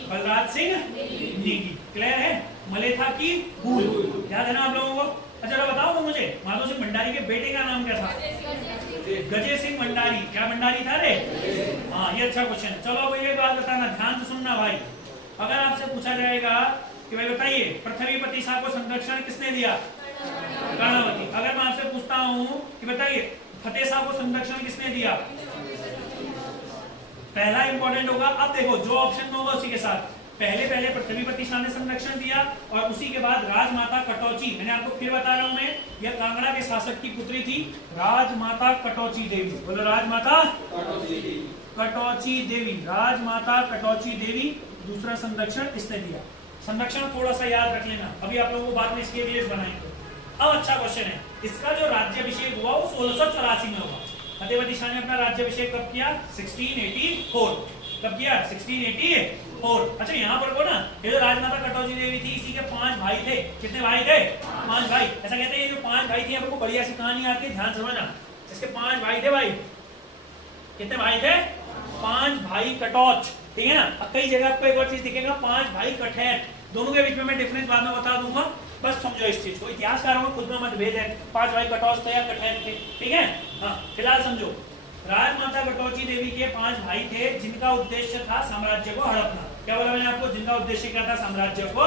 बलराज सिंह नेगी। क्लियर है? मलेथा की भूल याद है ना आप लोगों को? अच्छा बताओ तो मुझे, माधव सिंह भंडारी के बेटे का नाम क्या था? गजे सिंह भंडारी। क्या भंडारी था रे? हाँ, ये अच्छा क्वेश्चन है। चलो अब ये बात बताना, ध्यान से सुनना भाई। अगर आपसे पूछा जाएगा कि भाई बताइए पृथ्वीपति शाह को संरक्षण किसने दिया? कर्णावती। अगर मैं आपसे पूछता हूँ कि बताइए फतेह शाह को संरक्षण किसने दिया? पहला इंपॉर्टेंट होगा। अब देखो जो ऑप्शन में होगा उसी के साथ पहले पृथ्वीपति शाह ने संरक्षण दिया और उसी के बाद राजमाता कटौची, मैंने आपको फिर बता रहा हूं मैं, यह कांगड़ा के शासक की पुत्री थी राजमाता कटौची देवी। बोलो राजमाता कटौची देवी, राजमाता कटौची देवी दूसरा संरक्षण इसने दिया। संरक्षण थोड़ा सा याद रख लेना, अभी आप लोगों को बाद में इसके लिए बनाएंगे। अब अच्छा क्वेश्चन है, इसका जो राज्याभिषेक हुआ वो 1684 में हुआ। फतेहपति शाह ने अपना राज्याभिषेक कब किया? 1684। कब किया? 1684। अच्छा यहाँ पर को ना, ये जो राजमाता कटौची देवी थी इसी के 5 भाई थे। कितने भाई थे? 5 भाई। ऐसा कहते हैं ये जो 5 भाई थे, यहाँ पर बढ़िया सी कहानी आती है, ध्यान समझना। इसके 5 भाई थे भाई। कितने भाई थे? 5 भाई कटौच, ठीक है ना। अब कई जगह आपको एक और चीज दिखेगा, 5 भाई कठैत। दोनों के बीच में मैं डिफरेंस बाद में बता दूंगा, बस समझो इस चीज को। इतिहासकारों में खुद में मतभेद है, 5 भाई कटौच थे या कठैत थे, ठीक है। हाँ फिलहाल समझो, राजमाता कटौची देवी के 5 भाई थे जिनका उद्देश्य था साम्राज्य को हड़पना। क्या बोला मैंने आपको? जिनका उद्देश्य क्या था? साम्राज्य को।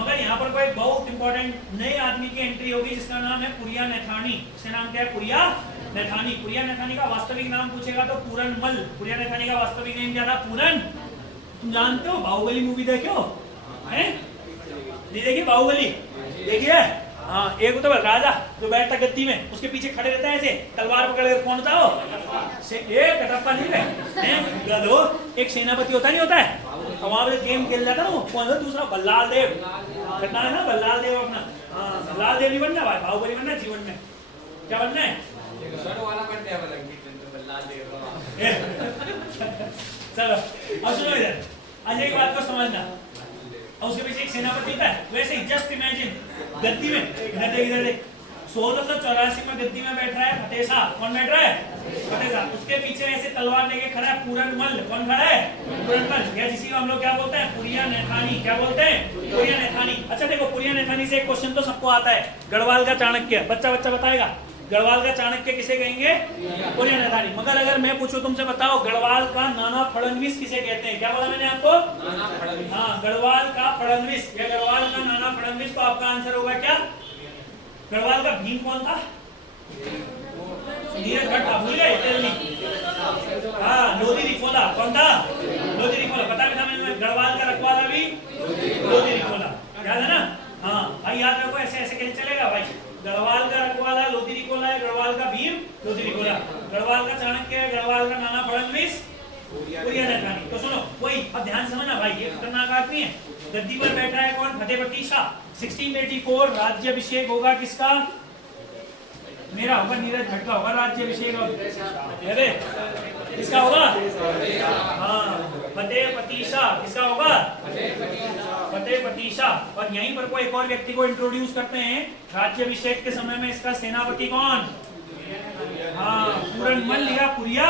मगर यहाँ पर कोई बहुत इंपॉर्टेंट नए आदमी की एंट्री होगी जिसका नाम है पुरिया नैथानी। इसका नाम क्या है? पुरिया नैथानी। पुरिया नैथानी का वास्तविक नाम पूछेगा तो पूरनमल। पुरिया नैथानी का वास्तविक नाम क्या था? पूरन। तुम जानते हो? बाहुबली मूवी देखे हो? हैं? नहीं देखी बाहुबली? देखिए हाँ, एक तो राजा जो बैठता गद्दी में, उसके पीछे खड़े रहता है ऐसे तलवार पकड़ कर, कौन था वो? एक कटप्पा नहीं है गधो, एक सेनापति होता नहीं होता है, और वहां पे गेम खेल जाता ना वो, कौन था दूसरा? बल्लाल देव। घटना है ना बल्लाल देव अपना। हाँ बल्लाल देव नहीं बनना भाई, बाहुबली बनना जीवन में। क्या बनना है? चलो अब सुनो इधर, आज एक बात को समझना, और उसके पीछे एक सेनापति था। वैसे ही जस्ट इमेजिन गद्दी में, इधर देख 1684 में गद्दी में बैठ रहा है फतेह शाह। कौन बैठ रहा है? फतेह शाह। उसके पीछे ऐसे तलवार लेके खड़ा है पूरनमल। कौन खड़ा है? पूरनमल, या जिसी को हम लोग क्या बोलते हैं? पुरिया नैथानी। क्या बोलते हैं? पुरिया नैथानी। अच्छा देखो, पुरिया नैथानी से एक क्वेश्चन तो सबको आता है, गढ़वाल का चाणक्य। बच्चा बताएगा गढ़वाल का चाणक्य किसे कहेंगे? पुरिया नैथानी। मगर अगर मैं पूछूं तुमसे, बताओ गढ़वाल का नाना फड़नवीस किसे कहते हैं? क्या बोला मैंने आपको? हाँ गढ़वाल का फड़नवीस या गढ़वाल का नाना फड़नवीस। तो आपका आंसर होगा क्या? गढ़वाल का भीम कौन था? नीरज भट्ट था, भूल गए? हाँ लोधी रिखोला। कौन था? लोधी रिखोला। पता भी था मैंने, गढ़वाल का रखवाला भी लोधी रिखोला। याद है ना? हाँ भाई याद रखो, ऐसे ऐसे कैसे चलेगा भाई? गढ़वाल का रखवाला लोधी रिखोला है, गढ़वाल का भीम लोधी रिखोला, गढ़वाल का चाणक्य है, गढ़वाल का नाना फड़नवीस पुरिया नैथानी। तो सुनो वही, अब ध्यान समझना भाई, ये खतरनाक आदमी है। गद्दी पर बैठा है कौन? फतेहपति शाह। 1684 राज्याभिषेक होगा किसका? मेरा होगा, नीरज भट्ट का होगा राज्याभिषेक। अरे किसका होगा? हाँ फतेहपति शाह। किसका होगा? फतेहपति शाह। और यहीं पर कोई एक और व्यक्ति को इंट्रोड्यूस करते हैं राज्याभिषेक के समय में। इसका सेनापति कौन? हाँ पूरनमल या पुरिया।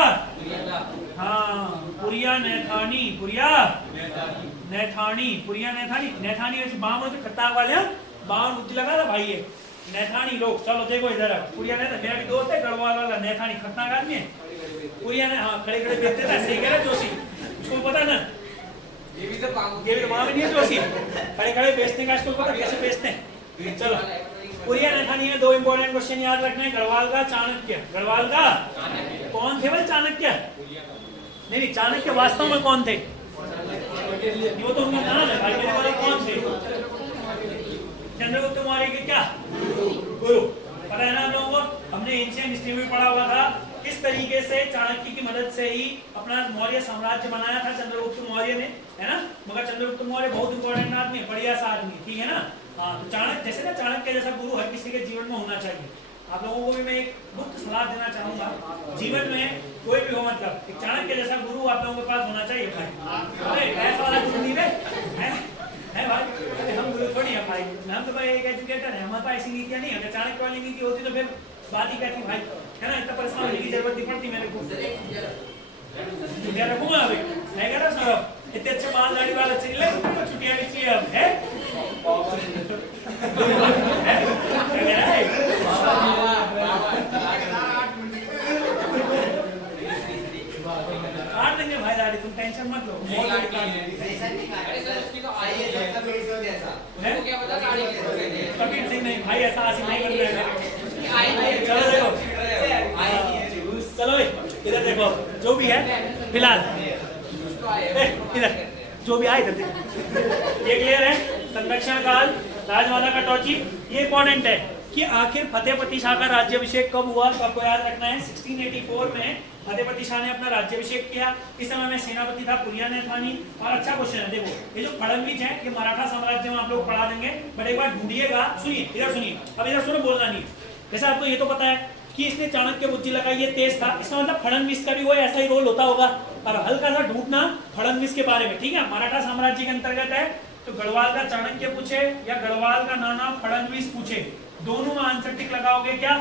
हाँ पुरिया नैथानी। पुरिया नैथानी। पुरिया नैथानी। नैथानी वैसे बाम तो खतरनाक वाले, बाम उच्च लगा था भाई ये नैथानी लोग। चलो देखो इधर, पुरिया नैथानी मेरा भी दोस्त है गढ़वाल वाला, नैथानी खतरनाक आदमी है। पुरिया ने हाँ खड़े खड़े बेचते थे, सही कह रहे जोशी, उसको पता ना? ये भी तो वहां नहीं है जोशी, खड़े खड़े बेचने का, इसको पता कैसे बेचते हैं। चलो पुरिया नैथानी है। 2 इंपॉर्टेंट क्वेश्चन याद रखना है। गढ़वाल का चाणक्य। गढ़वाल का कौन थे भाई? चाणक्य नहीं, चाणक्य वास्तव में कौन थे? वो तो उनका नाम है भाई, मेरे वाले कौन थे? चंद्रगुप्त मौर्य के क्या गुरु। पता है ना हम लोगों को, हमने एंशिएंट हिस्ट्री में पढ़ा हुआ था किस तरीके से चाणक्य की मदद से ही अपना मौर्य साम्राज्य बनाया था चंद्रगुप्त मौर्य ने, है ना। मगर चंद्रगुप्त मौर्य बहुत इंपॉर्टेंट आदमी है, बढ़िया सा आदमी, ठीक है ना। हाँ तो चाणक्य जैसे ना, चाणक्य जैसा गुरु हर किसी के जीवन में होना चाहिए। आप लोगों को भी मैं एक गुप्त सलाह देना चाहूंगा, जीवन में कोई भी हो मतलब एक चाणक्य जैसा गुरु आप लोगों के पास होना चाहिए भाई। ऐसा वाला गुरु नहीं है भाई, हम गुरु थोड़ी है भाई, हम तो भाई एक एजुकेटर है, हमारे पास ऐसी नीतियां नहीं है। चाणक्य वाली नीति होती तो फिर बात ही कहती भाई, है ना। इतना परेशान होने की जरूरत नहीं पड़ती मेरे को। छुट्टियां रखूंगा अभी, मैं कह रहा सौरभ इतने अच्छे बाल दाढ़ी वाले अच्छे नहीं लगे, छुट्टियां भी चाहिए अब है। काट देंगे भाई दाढ़ी, तुम टेंशन मत लो। कबीर सिंह नहीं भाई, ऐसा नहीं कर रहे हैं। चलो देखो जो भी है फिलहाल इधर जो भी आए इधर ये क्लियर है। संरक्षण काल, राजमाता कटौती, ये इंपॉर्टेंट है कि आखिर फतेहपति शाह का राज्याभिषेक कब हुआ, तो आपको याद रखना है 1684 में फतेहपति शाह ने अपना राज्याभिषेक किया। इस समय में सेनापति था पुरियाने थानी। और अच्छा क्वेश्चन है, देखो ये जो फड़णवीस है ये मराठा साम्राज्य में आप लोग पढ़ा देंगे, बट एक बार ढूंढिएगा, सुनिए इधर सुनिए, अब इधर सुनो, बोलना नहीं। जैसे आपको ये तो पता है कि इसने चाणक्य बुद्धि लगाई, ये तेज था, इसका मतलब फड़णवीस का भी वो ऐसा ही रोल होता होगा। अब हल्का सा ढूंढना फड़णवीस के बारे में, ठीक है, मराठा साम्राज्य के अंतर्गत है। तो गढ़वाल का चाणक्य पूछे या गढ़वाल का नाना फड़णवीस पूछे, दोनों में आंसर टिक लगाओगे क्या?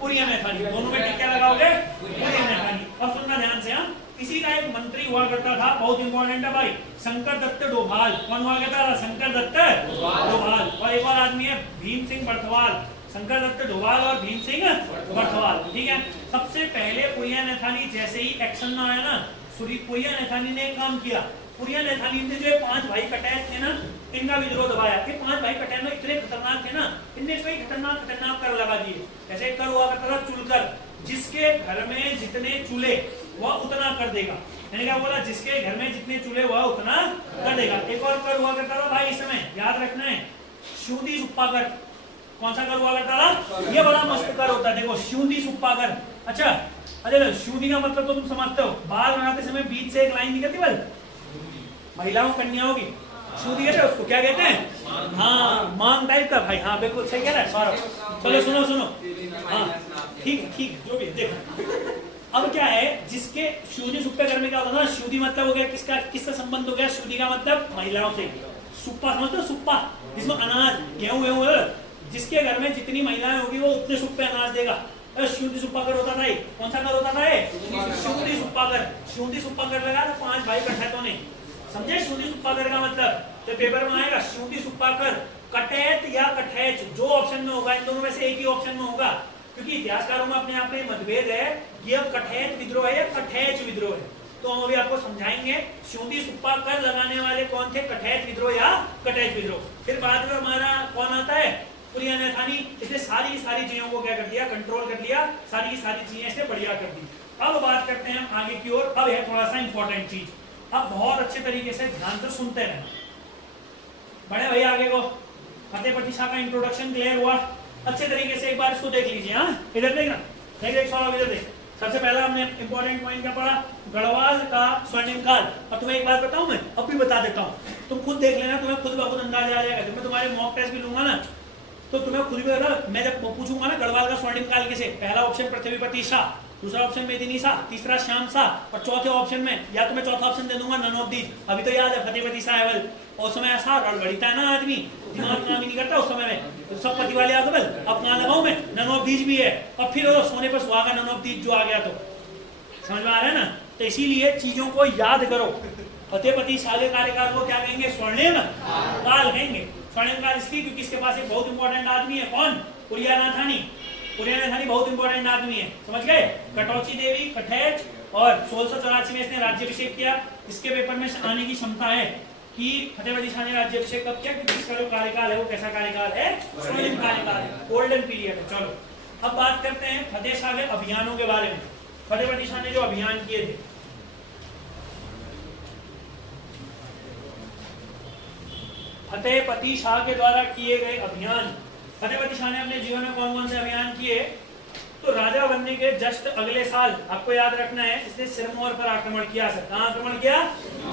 पुरियाने थानी। दोनों में टिक क्या लगाओगे? पुरियाने थानी। और सुनना ध्यान से, हाँ, इसी का एक मंत्री हुआ करता था, बहुत इंपॉर्टेंट है भाई, शंकर दत्त डोभाल। कौन हुआ करता था? शंकर दत्त डोभाल। और एक और आदमी है भीम सिंह बर्थवाल। शंकर दत्त डोभाल और भीम सिंह बर्थवाल, ठीक है। सबसे पहले पुरियाने थानी जैसे ही एक्शन में आया ना, पुरियाने थानी ने एक काम किया। पुरियाने थानी ने जो 5 भाई कटैत थे ना, इनका विद्रोह दबाया। ये 5 भाई कटैत में इतने खतरनाक थे ना, इनने कोई खतरनाक कर लगा दिए। जैसे कर हुआ करता था चुलकर, जिसके घर में जितने चूल्हे वह उतना कर देगा। मैंने क्या बोला? जिसके घर में जितने चूल्हे वह उतना कर देगा। एक और कर हुआ करता था भाई, इस समय याद रखना है, शूदी सुप्पा कर। कौन सा कर हुआ करता था? ये बड़ा मस्त कर होता है, देखो, शूदी सुप्पा कर। अच्छा, अरे शूदी का मतलब तो तुम समझते हो, बाल बनाते समय बीच से एक लाइन निकलती है, महिलाओं कन्याओं की शूदी कहते हैं उसको, क्या कहते हैं? हाँ, मांग टाइप का भाई, हाँ बिल्कुल सही कह रहा है सौरभ। चलो सुनो सुनो, हाँ ठीक जो भी है, देखो अब क्या है, जिसके शूदी सुप्पे घर में क्या होता था? शूदी मतलब हो गया किसका, किससे संबंध हो गया? शूदी का मतलब महिलाओं से। सुप्पा समझते हो? सुप्पा जिसमें अनाज गेहूं, जिसके घर में जितनी महिलाएं होगी वो उतने सुप्पे अनाज देगा। शूदी सुप्पा कर होता था। कौन सा कर होता था? शूदी सुप्पा कर। शूदी सुप्पा कर लगा था 5 भाई कटैतों ने, समझे? शूदी सुप्पा कर का मतलब तो पेपर में आएगा शूदी सुप्पा कर, कटैत या कठैच, जो ऑप्शन में होगा इन दोनों में से एक ही ऑप्शन में होगा, क्योंकि इतिहासकारों में अपने आप में मतभेद है कि अब कठैत विद्रोह है या कठैच विद्रोह है। तो हम अभी आपको समझाएंगे शूदी सुप्पा कर लगाने वाले कौन थे, कठैत विद्रोह या कठैच विद्रोह। फिर बाद में हमारा कौन आता है? पुरियाने थानी। इसने सारी की सारी चीजों को क्या कर दिया? कंट्रोल कर लिया, सारी की सारी चीजें इसने बढ़िया कर दी। अब बात करते हैं हम आगे की ओर। अब है थोड़ा सा इंपॉर्टेंट चीज, अब बहुत अच्छे तरीके से ध्यान से सुनते रहना। बड़े भैया आगे को, फतेहपति शाह का इंट्रोडक्शन क्लियर हुआ, अच्छे तरीके से एक बार इसको देख लीजिए। हाँ, इधर देखना, देख सवाल इधर देख। सबसे पहला हमने इंपॉर्टेंट पॉइंट क्या पढ़ा? गढ़वाल का स्वर्णिम काल। अब तुम्हें एक बात बताऊं, मैं अब भी बता देता हूँ, तुम खुद देख लेना, तुम्हें खुद बहुत अंदाजा आ जाएगा। जब मैं तुम्हारे मॉक टेस्ट भी लूंगा ना, तो तुम्हें खुद भी होगा। मैं जब पूछूंगा ना गढ़वाल का स्वर्णिम काल किसे, पहला ऑप्शन पृथ्वीपति शाह, दूसरा ऑप्शन मेदिनी शाह, तीसरा श्याम शाह, और चौथे ऑप्शन में या तो मैं चौथा ऑप्शन दे दूंगा नन ऑफ दीज। अभी तो याद है फतेहपति शाह है, और उस समय ऐसा रड़बड़ीता है ना आदमी, दिमाग काम ही नहीं करता उस समय में, तो सब पति वाले याद है, अपना लगाऊं मैं, नन ऑफ दीज भी है, और फिर सोने पर सुहागा नन ऑफ दीज जो आ गया, तो समझ में आ रहा है ना। तो इसीलिए चीजों को याद करो। फतेहपति शाह के कार्यकाल को क्या कहेंगे? स्वर्णिम काल कहेंगे। स्वर्णिम काल इसलिए क्योंकि इसके पास एक बहुत इंपॉर्टेंट आदमी है, कौन? पुरियाने थानी। पुरियाने थानी बहुत इंपॉर्टेंट आदमी है, समझ गए? कटौची देवी, कठैच, और 1684 में इसने राज्याभिषेक किया। इसके पेपर में आने की क्षमता है कि फतेहपति शाह ने राज्याभिषेक कब किया, क्योंकि इसका जो कार्यकाल है वो कैसा कार्यकाल है? स्वर्णिम कार्यकाल है, गोल्डन पीरियड है। चलो अब बात करते हैं फतेह शाह के अभियानों के बारे में। फतेहपति शाह ने जो अभियान किए थे, फतेहपति शाह के द्वारा किए गए अभियान, फतेहपति शाह ने अपने जीवन में कौन कौन से अभियान किए? तो राजा बनने के जस्ट अगले साल, आपको याद रखना है, इसने सिरमौर पर आक्रमण किया। कहां आक्रमण किया?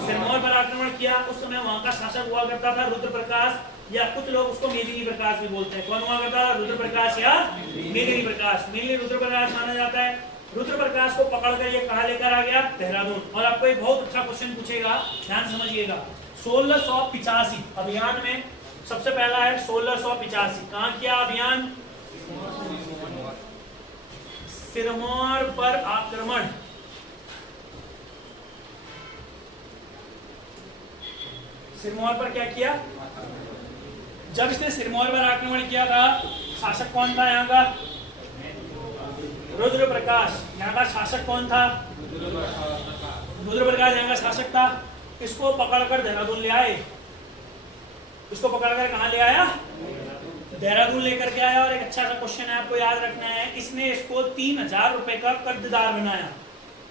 सिरमौर पर आक्रमण किया। उस समय वहां का शासक हुआ करता था रुद्र प्रकाश, या कुछ लोग उसको मेदिनी प्रकाश भी बोलते हैं। कौन हुआ करता था? रुद्र प्रकाश या मेदिनी प्रकाश। मेनली रुद्र प्रकाश माना जाता है। रुद्र प्रकाश को पकड़कर ये कहां लेकर आ गया? देहरादून। और आपको एक बहुत अच्छा क्वेश्चन पूछेगा, ध्यान समझिएगा। 1685 अभियान में सबसे पहला है 1685, कहां किया अभियान? सिरमौर पर आक्रमण। सिरमौर पर क्या किया? जब इसने सिरमौर पर आक्रमण किया था, शासक कौन था यहाँ का? रुद्र प्रकाश। यहाँ का शासक कौन था? रुद्र प्रकाश यहाँ का शासक था। इसको पकड़कर देहरादून ले आए। इसको पकड़कर कहाँ ले आया? देहरादून लेकर के आया और एक अच्छा सा क्वेश्चन है, आपको याद रखना है। इसने इसको 3000 रुपए का कर्जदार बनाया।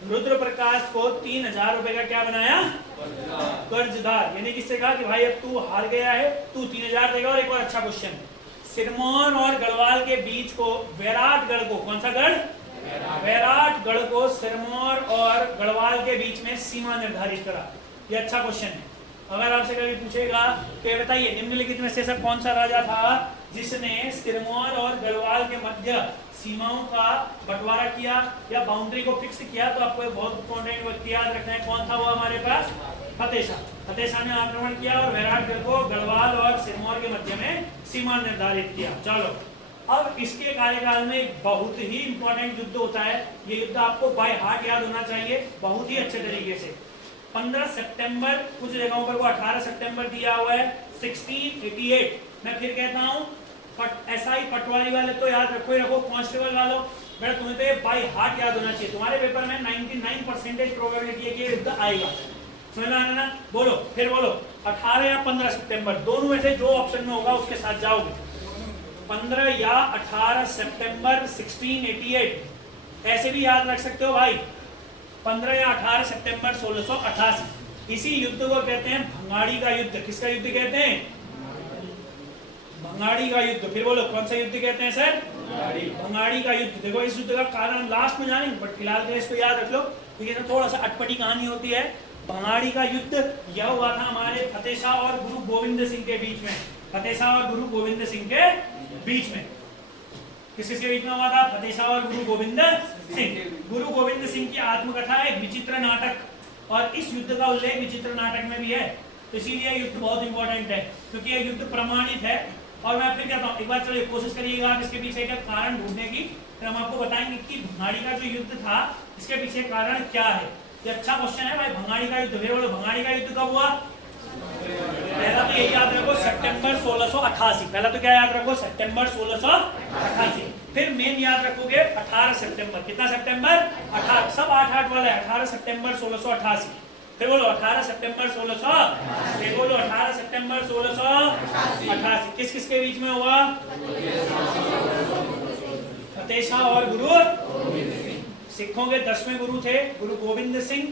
रुद्र प्रकाश को 3000 रुपए का क्या बनाया? कर्जदार। यानी किससे कहा कि भाई अब तू हार गया है, तू 3000 देगा। और एक और अच्छा क्वेश्चन, सिरमौर और गढ़वाल के बीच को वैराटगढ़ को, कौन सा गढ़? वैराटगढ़ को सिरमौर और गढ़वाल के बीच में सीमा निर्धारित करा। ये अच्छा क्वेश्चन है। अगर आपसे कभी पूछेगा कि बताइए निम्नलिखित में से ऐसा कौन सा राजा था जिसने सिरमौर और गढ़वाल के मध्य सीमाओं का बंटवारा किया या बाउंड्री को फिक्स किया, तो आपको एक बहुत इंपॉर्टेंट व्यक्ति याद रखना है। कौन था वो हमारे पास? फतेह शाह। फतेह शाह ने आक्रमण किया और वैराटगढ़ को गढ़वाल और सिरमौर के मध्य में सीमा निर्धारित किया। चलो, अब इसके कार्यकाल में एक बहुत ही इंपॉर्टेंट युद्ध होता है। ये युद्ध आपको बाय हार्ट याद होना चाहिए बहुत ही अच्छे तरीके से। 15 सितंबर, कुछ जगहों पर वो 18 सितंबर दिया हुआ है, 1688। मैं फिर कहता हूँ, एसआई पटवारी वाले तो याद रखो ही रखो, कांस्टेबल वालों बेटा तुम्हें तो ये बाय हार्ट याद होना चाहिए। तुम्हारे पेपर में 99% प्रोबेबिलिटी है कि ये युद्ध आएगा। समझ में आ रहा ना? बोलो, फिर बोलो, 18 या 15 सितंबर, दोनों में से जो ऑप्शन में होगा उसके साथ जाओगे। 15 या 18 सितंबर 1688, ऐसे भी याद रख सकते हो भाई। 15 या 18 सितंबर 1688। इसी युद्ध को कहते हैं भंगाड़ी का युद्ध। किसका युद्ध कहते हैं? भंगाड़ी का युद्ध। फिर बोलो, कौन सा युद्ध कहते हैं सर? भंगाड़ी का युद्ध। देखो, इस युद्ध का कारण लास्ट में जानेंगे, बट फिलहाल के इसको याद रख लो क्योंकि तो थोड़ा सा अटपटी कहानी होती है। भंगाड़ी का युद्ध यह हुआ था हमारे फतेह शाह और गुरु गोविंद सिंह के बीच में। फतेह शाह और गुरु गोविंद सिंह के बीच में। किसके बीच में हुआ था? फतेह शाह और गुरु गोविंद सिंह। गुरु गोविंद सिंह की आत्मकथा है एक विचित्र नाटक, और इस युद्ध का उल्लेख विचित्र नाटक में भी है। तो इसीलिए युद्ध बहुत इंपॉर्टेंट है क्योंकि यह युद्ध प्रमाणित है। और मैं फिर कहता हूँ, एक बार चलिए कोशिश करिएगा आप इसके पीछे का कारण ढूंढने की, फिर हम आपको बताएंगे कि भंगाड़ी का जो युद्ध था इसके पीछे कारण क्या है। ये अच्छा क्वेश्चन है भाई, भंगाड़ी का युद्ध। फिर बोलो, भंगाड़ी का युद्ध कब हुआ? पहला तो यही याद रखो, सितंबर 1688। पहला तो क्या याद रखो? सितंबर 1688। फिर मेन याद रखोगे 18 सितंबर। कितना सितंबर? 18। सब 8-8 वाला है। 18 सितंबर 1688। फिर बोलो 18 सितंबर 1600। फिर बोलो 18 सितंबर 1688। किस किस के बीच में हुआ? फतेह शाह और गुरु सिखों के 10वें गुरु थे गुरु गोविंद सिंह।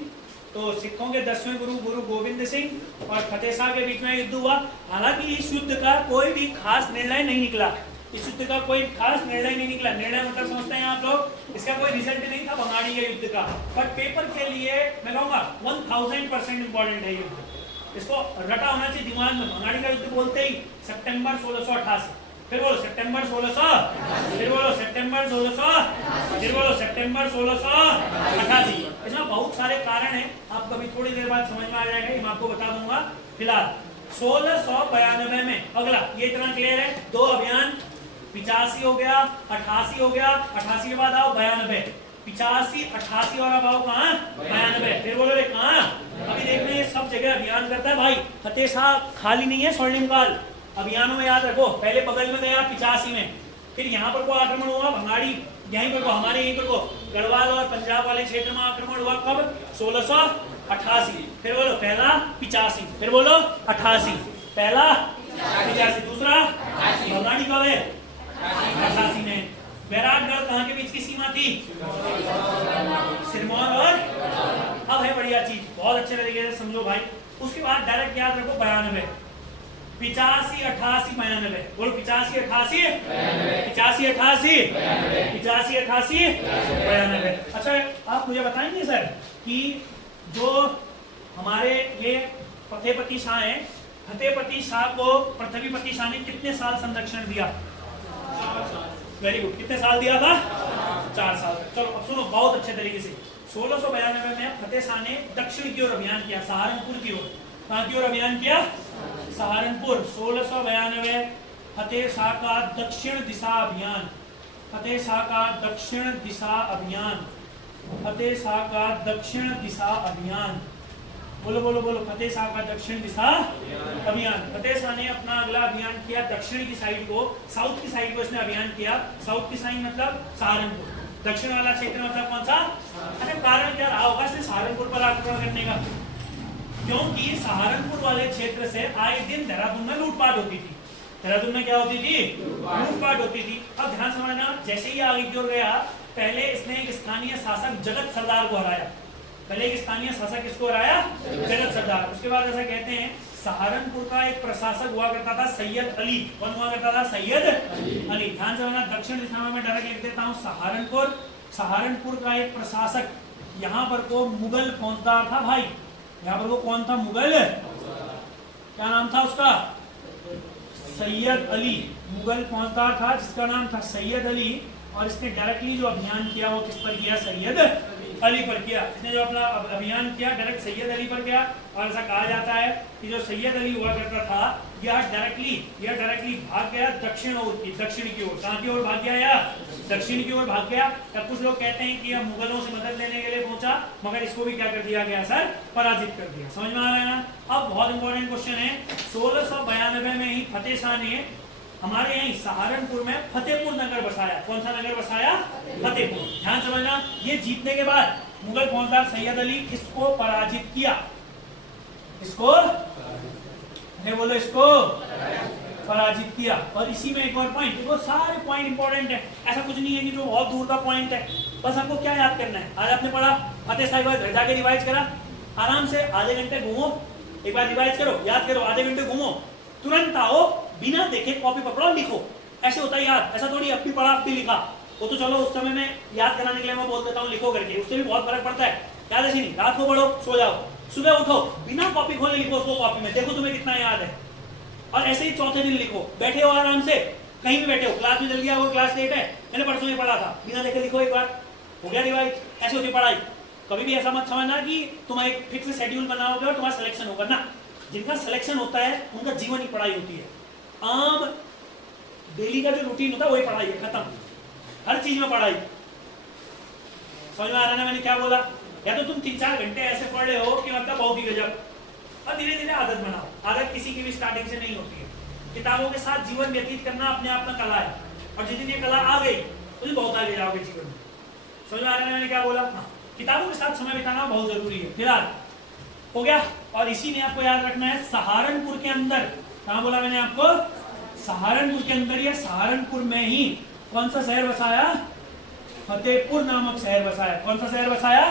तो सिखों के 10वें गुरु गुरु गोविंद सिंह और फतेह शाह के बीच में युद्ध हुआ। हालांकि इस युद्ध का कोई भी खास निर्णय नहीं निकला। इस युद्ध का कोई खास निर्णय नहीं निकला। निर्णय मतलब समझते हैं आप लोग, इसका कोई रिजल्ट नहीं था भंगाड़ी के युद्ध का। बट पेपर के लिए मैं कहूँगा 1000% इंपॉर्टेंट है युद्ध। इसको रटा होना चाहिए दिमाग में। भंगाड़ी का युद्ध बोलते ही सितंबर 1688। फिर बोलो सितंबर 1600। फिर बोलो सितंबर 1600। फिर बोलो सितंबर 1688। इसमें बहुत सारे कारण हैं, आप कभी थोड़ी देर बाद समझ में आ जाएगा, मैं आपको बता दूंगा। फिलहाल 1692 में, अगला ये इतना क्लियर है, 2 अभियान, 85 हो गया, 88 हो गया, 88 के बाद आओ 92, 85, 88 और अब आओ कहाँ? 92। फिर बोलो रे कहाँ? अभी देखना ये सब जगह अभियान करता है भाई। फतेह शाह खाली नहीं है स्वर्णिम काल। अभियानों में याद रखो, पहले बगल में गया 85 में, फिर यहाँ पर को आक्रमण हुआ भंगाड़ी, यहीं पर को हमारे यहीं पर को गढ़वाल और पंजाब वाले क्षेत्र में आक्रमण हुआ कब? 1688। फिर बोलो पहला 85। फिर बोलो 88। पहला 85, दूसरा भंगाड़ी कब है? 88 में। बैरागढ़ कहाँ के बीच की सीमा थी? सिरमौर और, अब है बढ़िया चीज, बहुत अच्छे तरीके से समझो भाई। उसके बाद डायरेक्ट याद रखो 92, 85, 88, 92। बोलो 85, 88, 85, 88, 85, 88, 92। अच्छा, आप मुझे बताएंगे सर कि जो हमारे ये फतेहपति शाह हैं, फतेहपति शाह को पृथ्वीपति शाह ने कितने साल संरक्षण दिया? Very good. कितने साल दिया था? 4 साल। चलो अब सुनो बहुत अच्छे तरीके से। 1692 में फतेह शाह ने दक्षिण की ओर अभियान किया, सहारनपुर की ओर। कहाँ की ओर अभियान किया? सहारनपुर। 1692 फतेह शाह का दक्षिण दिशा अभियान। फतेह शाह का दक्षिण दिशा अभियान। फतेह शाह का दक्षिण दिशा अभियान। बोलो बोलो बोलो, फतेह शाह का दक्षिण दिशा अभियान। फतेह शाह ने अपना अगला अभियान किया दक्षिण की साइड को, साउथ की साइड को इसने अभियान किया। साउथ की साइड मतलब सहारनपुर। दक्षिण वाला क्षेत्र मतलब कौन सा? अरे कारण क्या रहा होगा इसने सहारनपुर पर आक्रमण करने का? क्योंकि सहारनपुर वाले क्षेत्र से आए दिन देहरादून में लूटपाट होती थी। देहरादून में क्या होती थी, लूटपाट होती थी। अब ध्यान समझना, जैसे ही आगे की ओर गया, पहले इसने एक स्थानीय शासक जगत सरदार को हराया। पहले एक स्थानीय शासक किसको हराया, जगत सरदार। उसके बाद ऐसा कहते हैं सहारनपुर का एक प्रशासक हुआ करता था सैयद अली। कौन हुआ करता था, सैयद अली। ध्यान समझना, दक्षिण दिशा में मैं डायरेक्ट लिख देता हूँ सहारनपुर। सहारनपुर का एक प्रशासक, यहाँ पर को मुगल फौजदार था भाई। यहाँ पर वो कौन था, मुगल, क्या नाम था उसका, सैयद अली। मुगल फौजदार था जिसका नाम था सैयद अली। और इसने डायरेक्टली जो अभियान किया वो किस पर किया, सैयद अली पर किया। इसने जो अपना अभियान किया डायरेक्ट सैयद अली पर किया। और ऐसा कहा जाता है कि जो सैयद अली हुआ करता था यह डायरेक्टली भाग गया दक्षिण की ओर। कहाँ की ओर भाग गया, या दक्षिण की ओर भाग गया। तब कुछ लोग कहते हैं कि यह मुगलों से मदद लेने के लिए पहुंचा, मगर इसको भी क्या कर दिया गया सर, पराजित कर दिया। समझ में आ रहा है ना। अब बहुत इंपॉर्टेंट क्वेश्चन है, 1692 में ही फतेह शाह ने हमारे यहीं सहारनपुर में फतेहपुर नगर बसाया। कौन सा नगर बसाया, फतेहपुर। ध्यान समझना, ये जीतने के बाद मुगल फौजदार सैयद अली इसको पराजित किया। इसको बोलो, इसको पराजित किया। और इसी में एक और पॉइंट, देखो सारे पॉइंट इंपॉर्टेंट है, ऐसा कुछ नहीं है कि जो बहुत दूर का पॉइंट है। बस हमको क्या याद करना है, आज आपने पढ़ा फतेह शाह के बाद घर जाके रिवाइज करा, आराम से आधे घंटे घूमो, एक बार रिवाइज करो, याद करो, आधे घंटे घूमो, तुरंत आओ, बिना देखे कॉपी पकड़ो, लिखो। ऐसे होता है याद, ऐसा थोड़ी अब भी पढ़ा अब भी लिखा। वो तो चलो उस समय में याद कराने के लिए मैं बोल देता हूँ लिखो करके, उससे भी बहुत फर्क पड़ता है। याद ऐसी नहीं, रात को पढ़ो, सो जाओ, सुबह उठो, बिना कॉपी खोले लिखो उसको कॉपी में, देखो तुम्हें कितना याद है। और ऐसे ही चौथे दिन लिखो, बैठे हो आराम से, कहीं भी बैठे हो, क्लास में जल्दी आओ, क्लास लेट है, मैंने परसों ही पढ़ा था, बिना देखे लिखो, एक बार हो गया रिवाइज। ऐसी होती पढ़ाई। कभी भी ऐसा मत समझना कि तुम एक फिक्स शेड्यूल बनाओगे और तुम्हारा सिलेक्शन होगा ना। जिनका सिलेक्शन होता है उनका जीवन ही पढ़ाई होती है। आम डेली का जो रूटीन होता है वही पढ़ाई है, खत्म। हर चीज में पढ़ाई। समझ में आ रहा है ना मैंने क्या बोला। या तो तुम 3-4 घंटे ऐसे पढ़ रहे हो कि मतलब बहुत ही गजब, और धीरे धीरे आदत बनाओ। आदत किसी की भी स्टार्टिंग से नहीं होती है। किताबों के साथ जीवन व्यतीत करना अपने आप में कला है, और जिस दिन ये कला आ गई तो बहुत आगे जाओगे जीवन में। समझ में आ रहा है मैंने क्या बोला। हाँ, किताबों के साथ समय बिताना बहुत जरूरी है। फिलहाल हो गया। और इसी में आपको याद रखना है सहारनपुर के अंदर, कहाँ बोला मैंने आपको, सहारनपुर के अंदर, या सहारनपुर में ही कौन सा शहर बसाया, फतेहपुर नामक शहर बसाया। कौन सा शहर बसाया।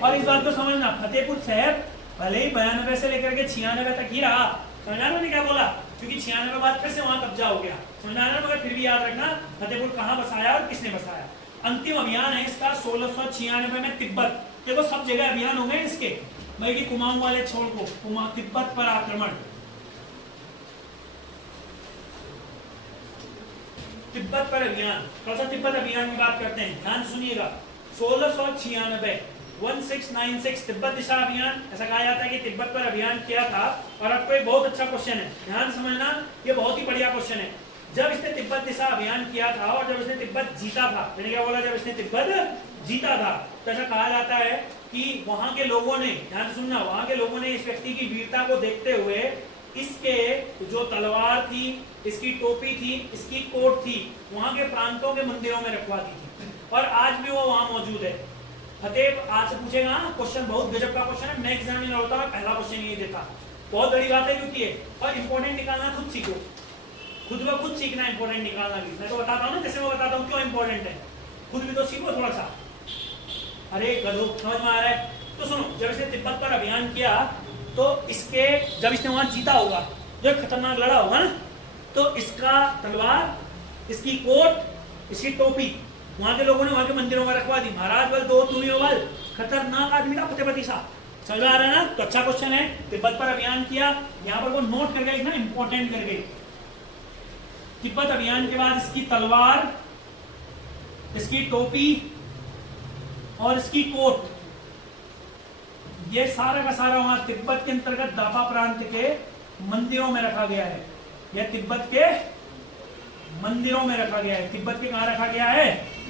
और इस बात को समझना, फतेहपुर शहर भले ही 92 से लेकर के 96 तक ही रहा। समझा मैंने क्या बोला, क्योंकि 96 बाद फिर से वहां कब्जा हो गया। समझा ना, मगर फिर भी याद रखना फतेहपुर कहाँ बसाया और किसने बसाया। अंतिम अभियान है इसका 1696 में तिब्बत। देखो सब जगह अभियान हो गए इसके, भाई कि कुमाऊं वाले छोड़ को, तिब्बत पर आक्रमण, तिब्बत पर अभियान। कौन सा तिब्बत अभियान की बात करते हैं, ध्यान सुनिएगा। 1696 तिब्बत दिशा अभियान। ऐसा कहा जाता है कि तिब्बत पर अभियान किया था। और आपको एक बहुत अच्छा क्वेश्चन है, ध्यान समझना, ये बहुत ही बढ़िया क्वेश्चन है। जब इसने तिब्बत दिशा अभियान किया था और जब इसने तिब्बत जीता था, मैंने क्या बोला, जब इसने तिब्बत जीता था, तो ऐसा कहा जाता है कि वहां के लोगों ने, ध्यान सुनना, वहां के लोगों ने इस व्यक्ति की वीरता को देखते हुए इसके जो तलवार थी, इसकी टोपी थी, इसकी कोट थी, वहां के प्रांतों के मंदिरों में रखवा दी थी। और आज भी वो वहां मौजूद है। फतेह आज से पूछेगा क्वेश्चन, बहुत गजब का क्वेश्चन है, नेक्स्ट एग्जाम में होता है, पहला क्वेश्चन ये देता, बहुत बड़ी बात है क्योंकि है। और इंपॉर्टेंट निकालना खुद सीखो, खुद ब खुद सीखना इंपॉर्टेंट निकालना भी। मैं तो बताता हूँ ना, जैसे मैं बताता हूँ क्यों इंपॉर्टेंट है, खुद भी तो सीखो थोड़ा सा। अरे गधो, समझ में आ रहा है। तो सुनो, जब इसने तिब्बत पर अभियान किया तो इसके, जब इसने वहां जीता होगा, जब खतरनाक लड़ा होगा ना, तो इसका तलवार, इसकी कोट, इसकी टोपी वहां के लोगों ने वहां के मंदिरों में रखवा दी। महाराज बल दो तुम्हें बल, खतरनाक आदमी था फतेहपति शाह। समझ आ रहा है ना। तो अच्छा क्वेश्चन है। तिब्बत पर अभियान किया, यहाँ पर वो नोट करके लिखना, इंपॉर्टेंट करके। तिब्बत अभियान के बाद इसकी तलवार, इसकी टोपी और इसकी कोट, ये सारा का सारा वहां तिब्बत के अंतर्गत दापा प्रांत के मंदिरों में रखा गया है। यह तिब्बत के मंदिरों में रखा गया है। तिब्बत के कहाँ रखा गया है,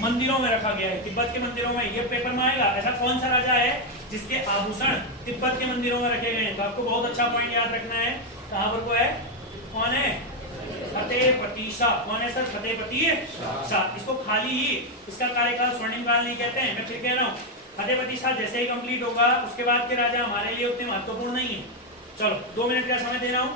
मंदिरों में रखा गया है। तिब्बत के मंदिरों में, ये पेपर में आएगा, ऐसा कौन सा राजा है जिसके आभूषण तिब्बत के मंदिरों में रखे गए हैं। तो आपको बहुत अच्छा पॉइंट याद रखना है, कहाँ पर को है, कौन है, फतेहपति शाह। कौन है सर, फतेहपति शाह। इसको खाली ही इसका कार्यकाल स्वर्णिम काल नहीं कहते हैं। मैं फिर कह रहा हूँ, फतेहपति शाह जैसे ही कंप्लीट होगा उसके बाद के राजा हमारे लिए उतने महत्वपूर्ण नहीं है। चलो 2 मिनट का समय दे रहा हूँ।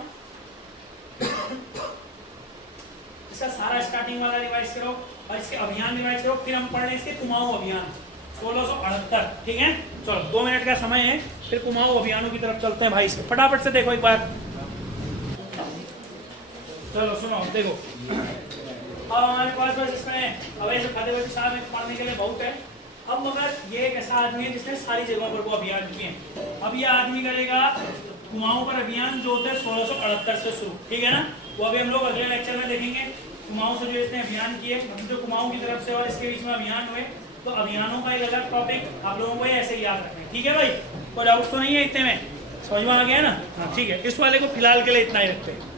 इसका सारा स्टार्टिंग वाला रिवाइज करो और इसके अभियान रिवाइज करो, फिर हम पढ़ रहे हैं इसके कुमाऊं अभियान 1668। ठीक है, चलो 2 मिनट का समय है, फिर कुमाऊं अभियानों की तरफ चलते हैं भाई। इसको फटाफट से देखो एक बार। चलो सुनो, देखो अब हमारे पास बस इसमें अब ऐसे फतेह वली शाह में पढ़ने के लिए बहुत है। अब मगर ये एक ऐसा आदमी है जिसने सारी जगहों पर वो अभियान किए हैं। अब ये आदमी करेगा कुमाऊं पर अभियान जो होते हैं 1668 से शुरू। ठीक है ना, वो अभी हम लोग अगले लेक्चर में देखेंगे। कुमाऊं से जो इसने अभियान किए, जो कुमाऊं की तरफ से और इसके बीच में अभियान हुए, तो अभियानों का एक अलग टॉपिक आप लोगों को ऐसे याद रखना है। ठीक है भाई, कोई डाउट तो नहीं है इतने में, समझ में आ गया ना? हाँ ठीक है, इस वाले को फिलहाल के लिए इतना ही रखते हैं।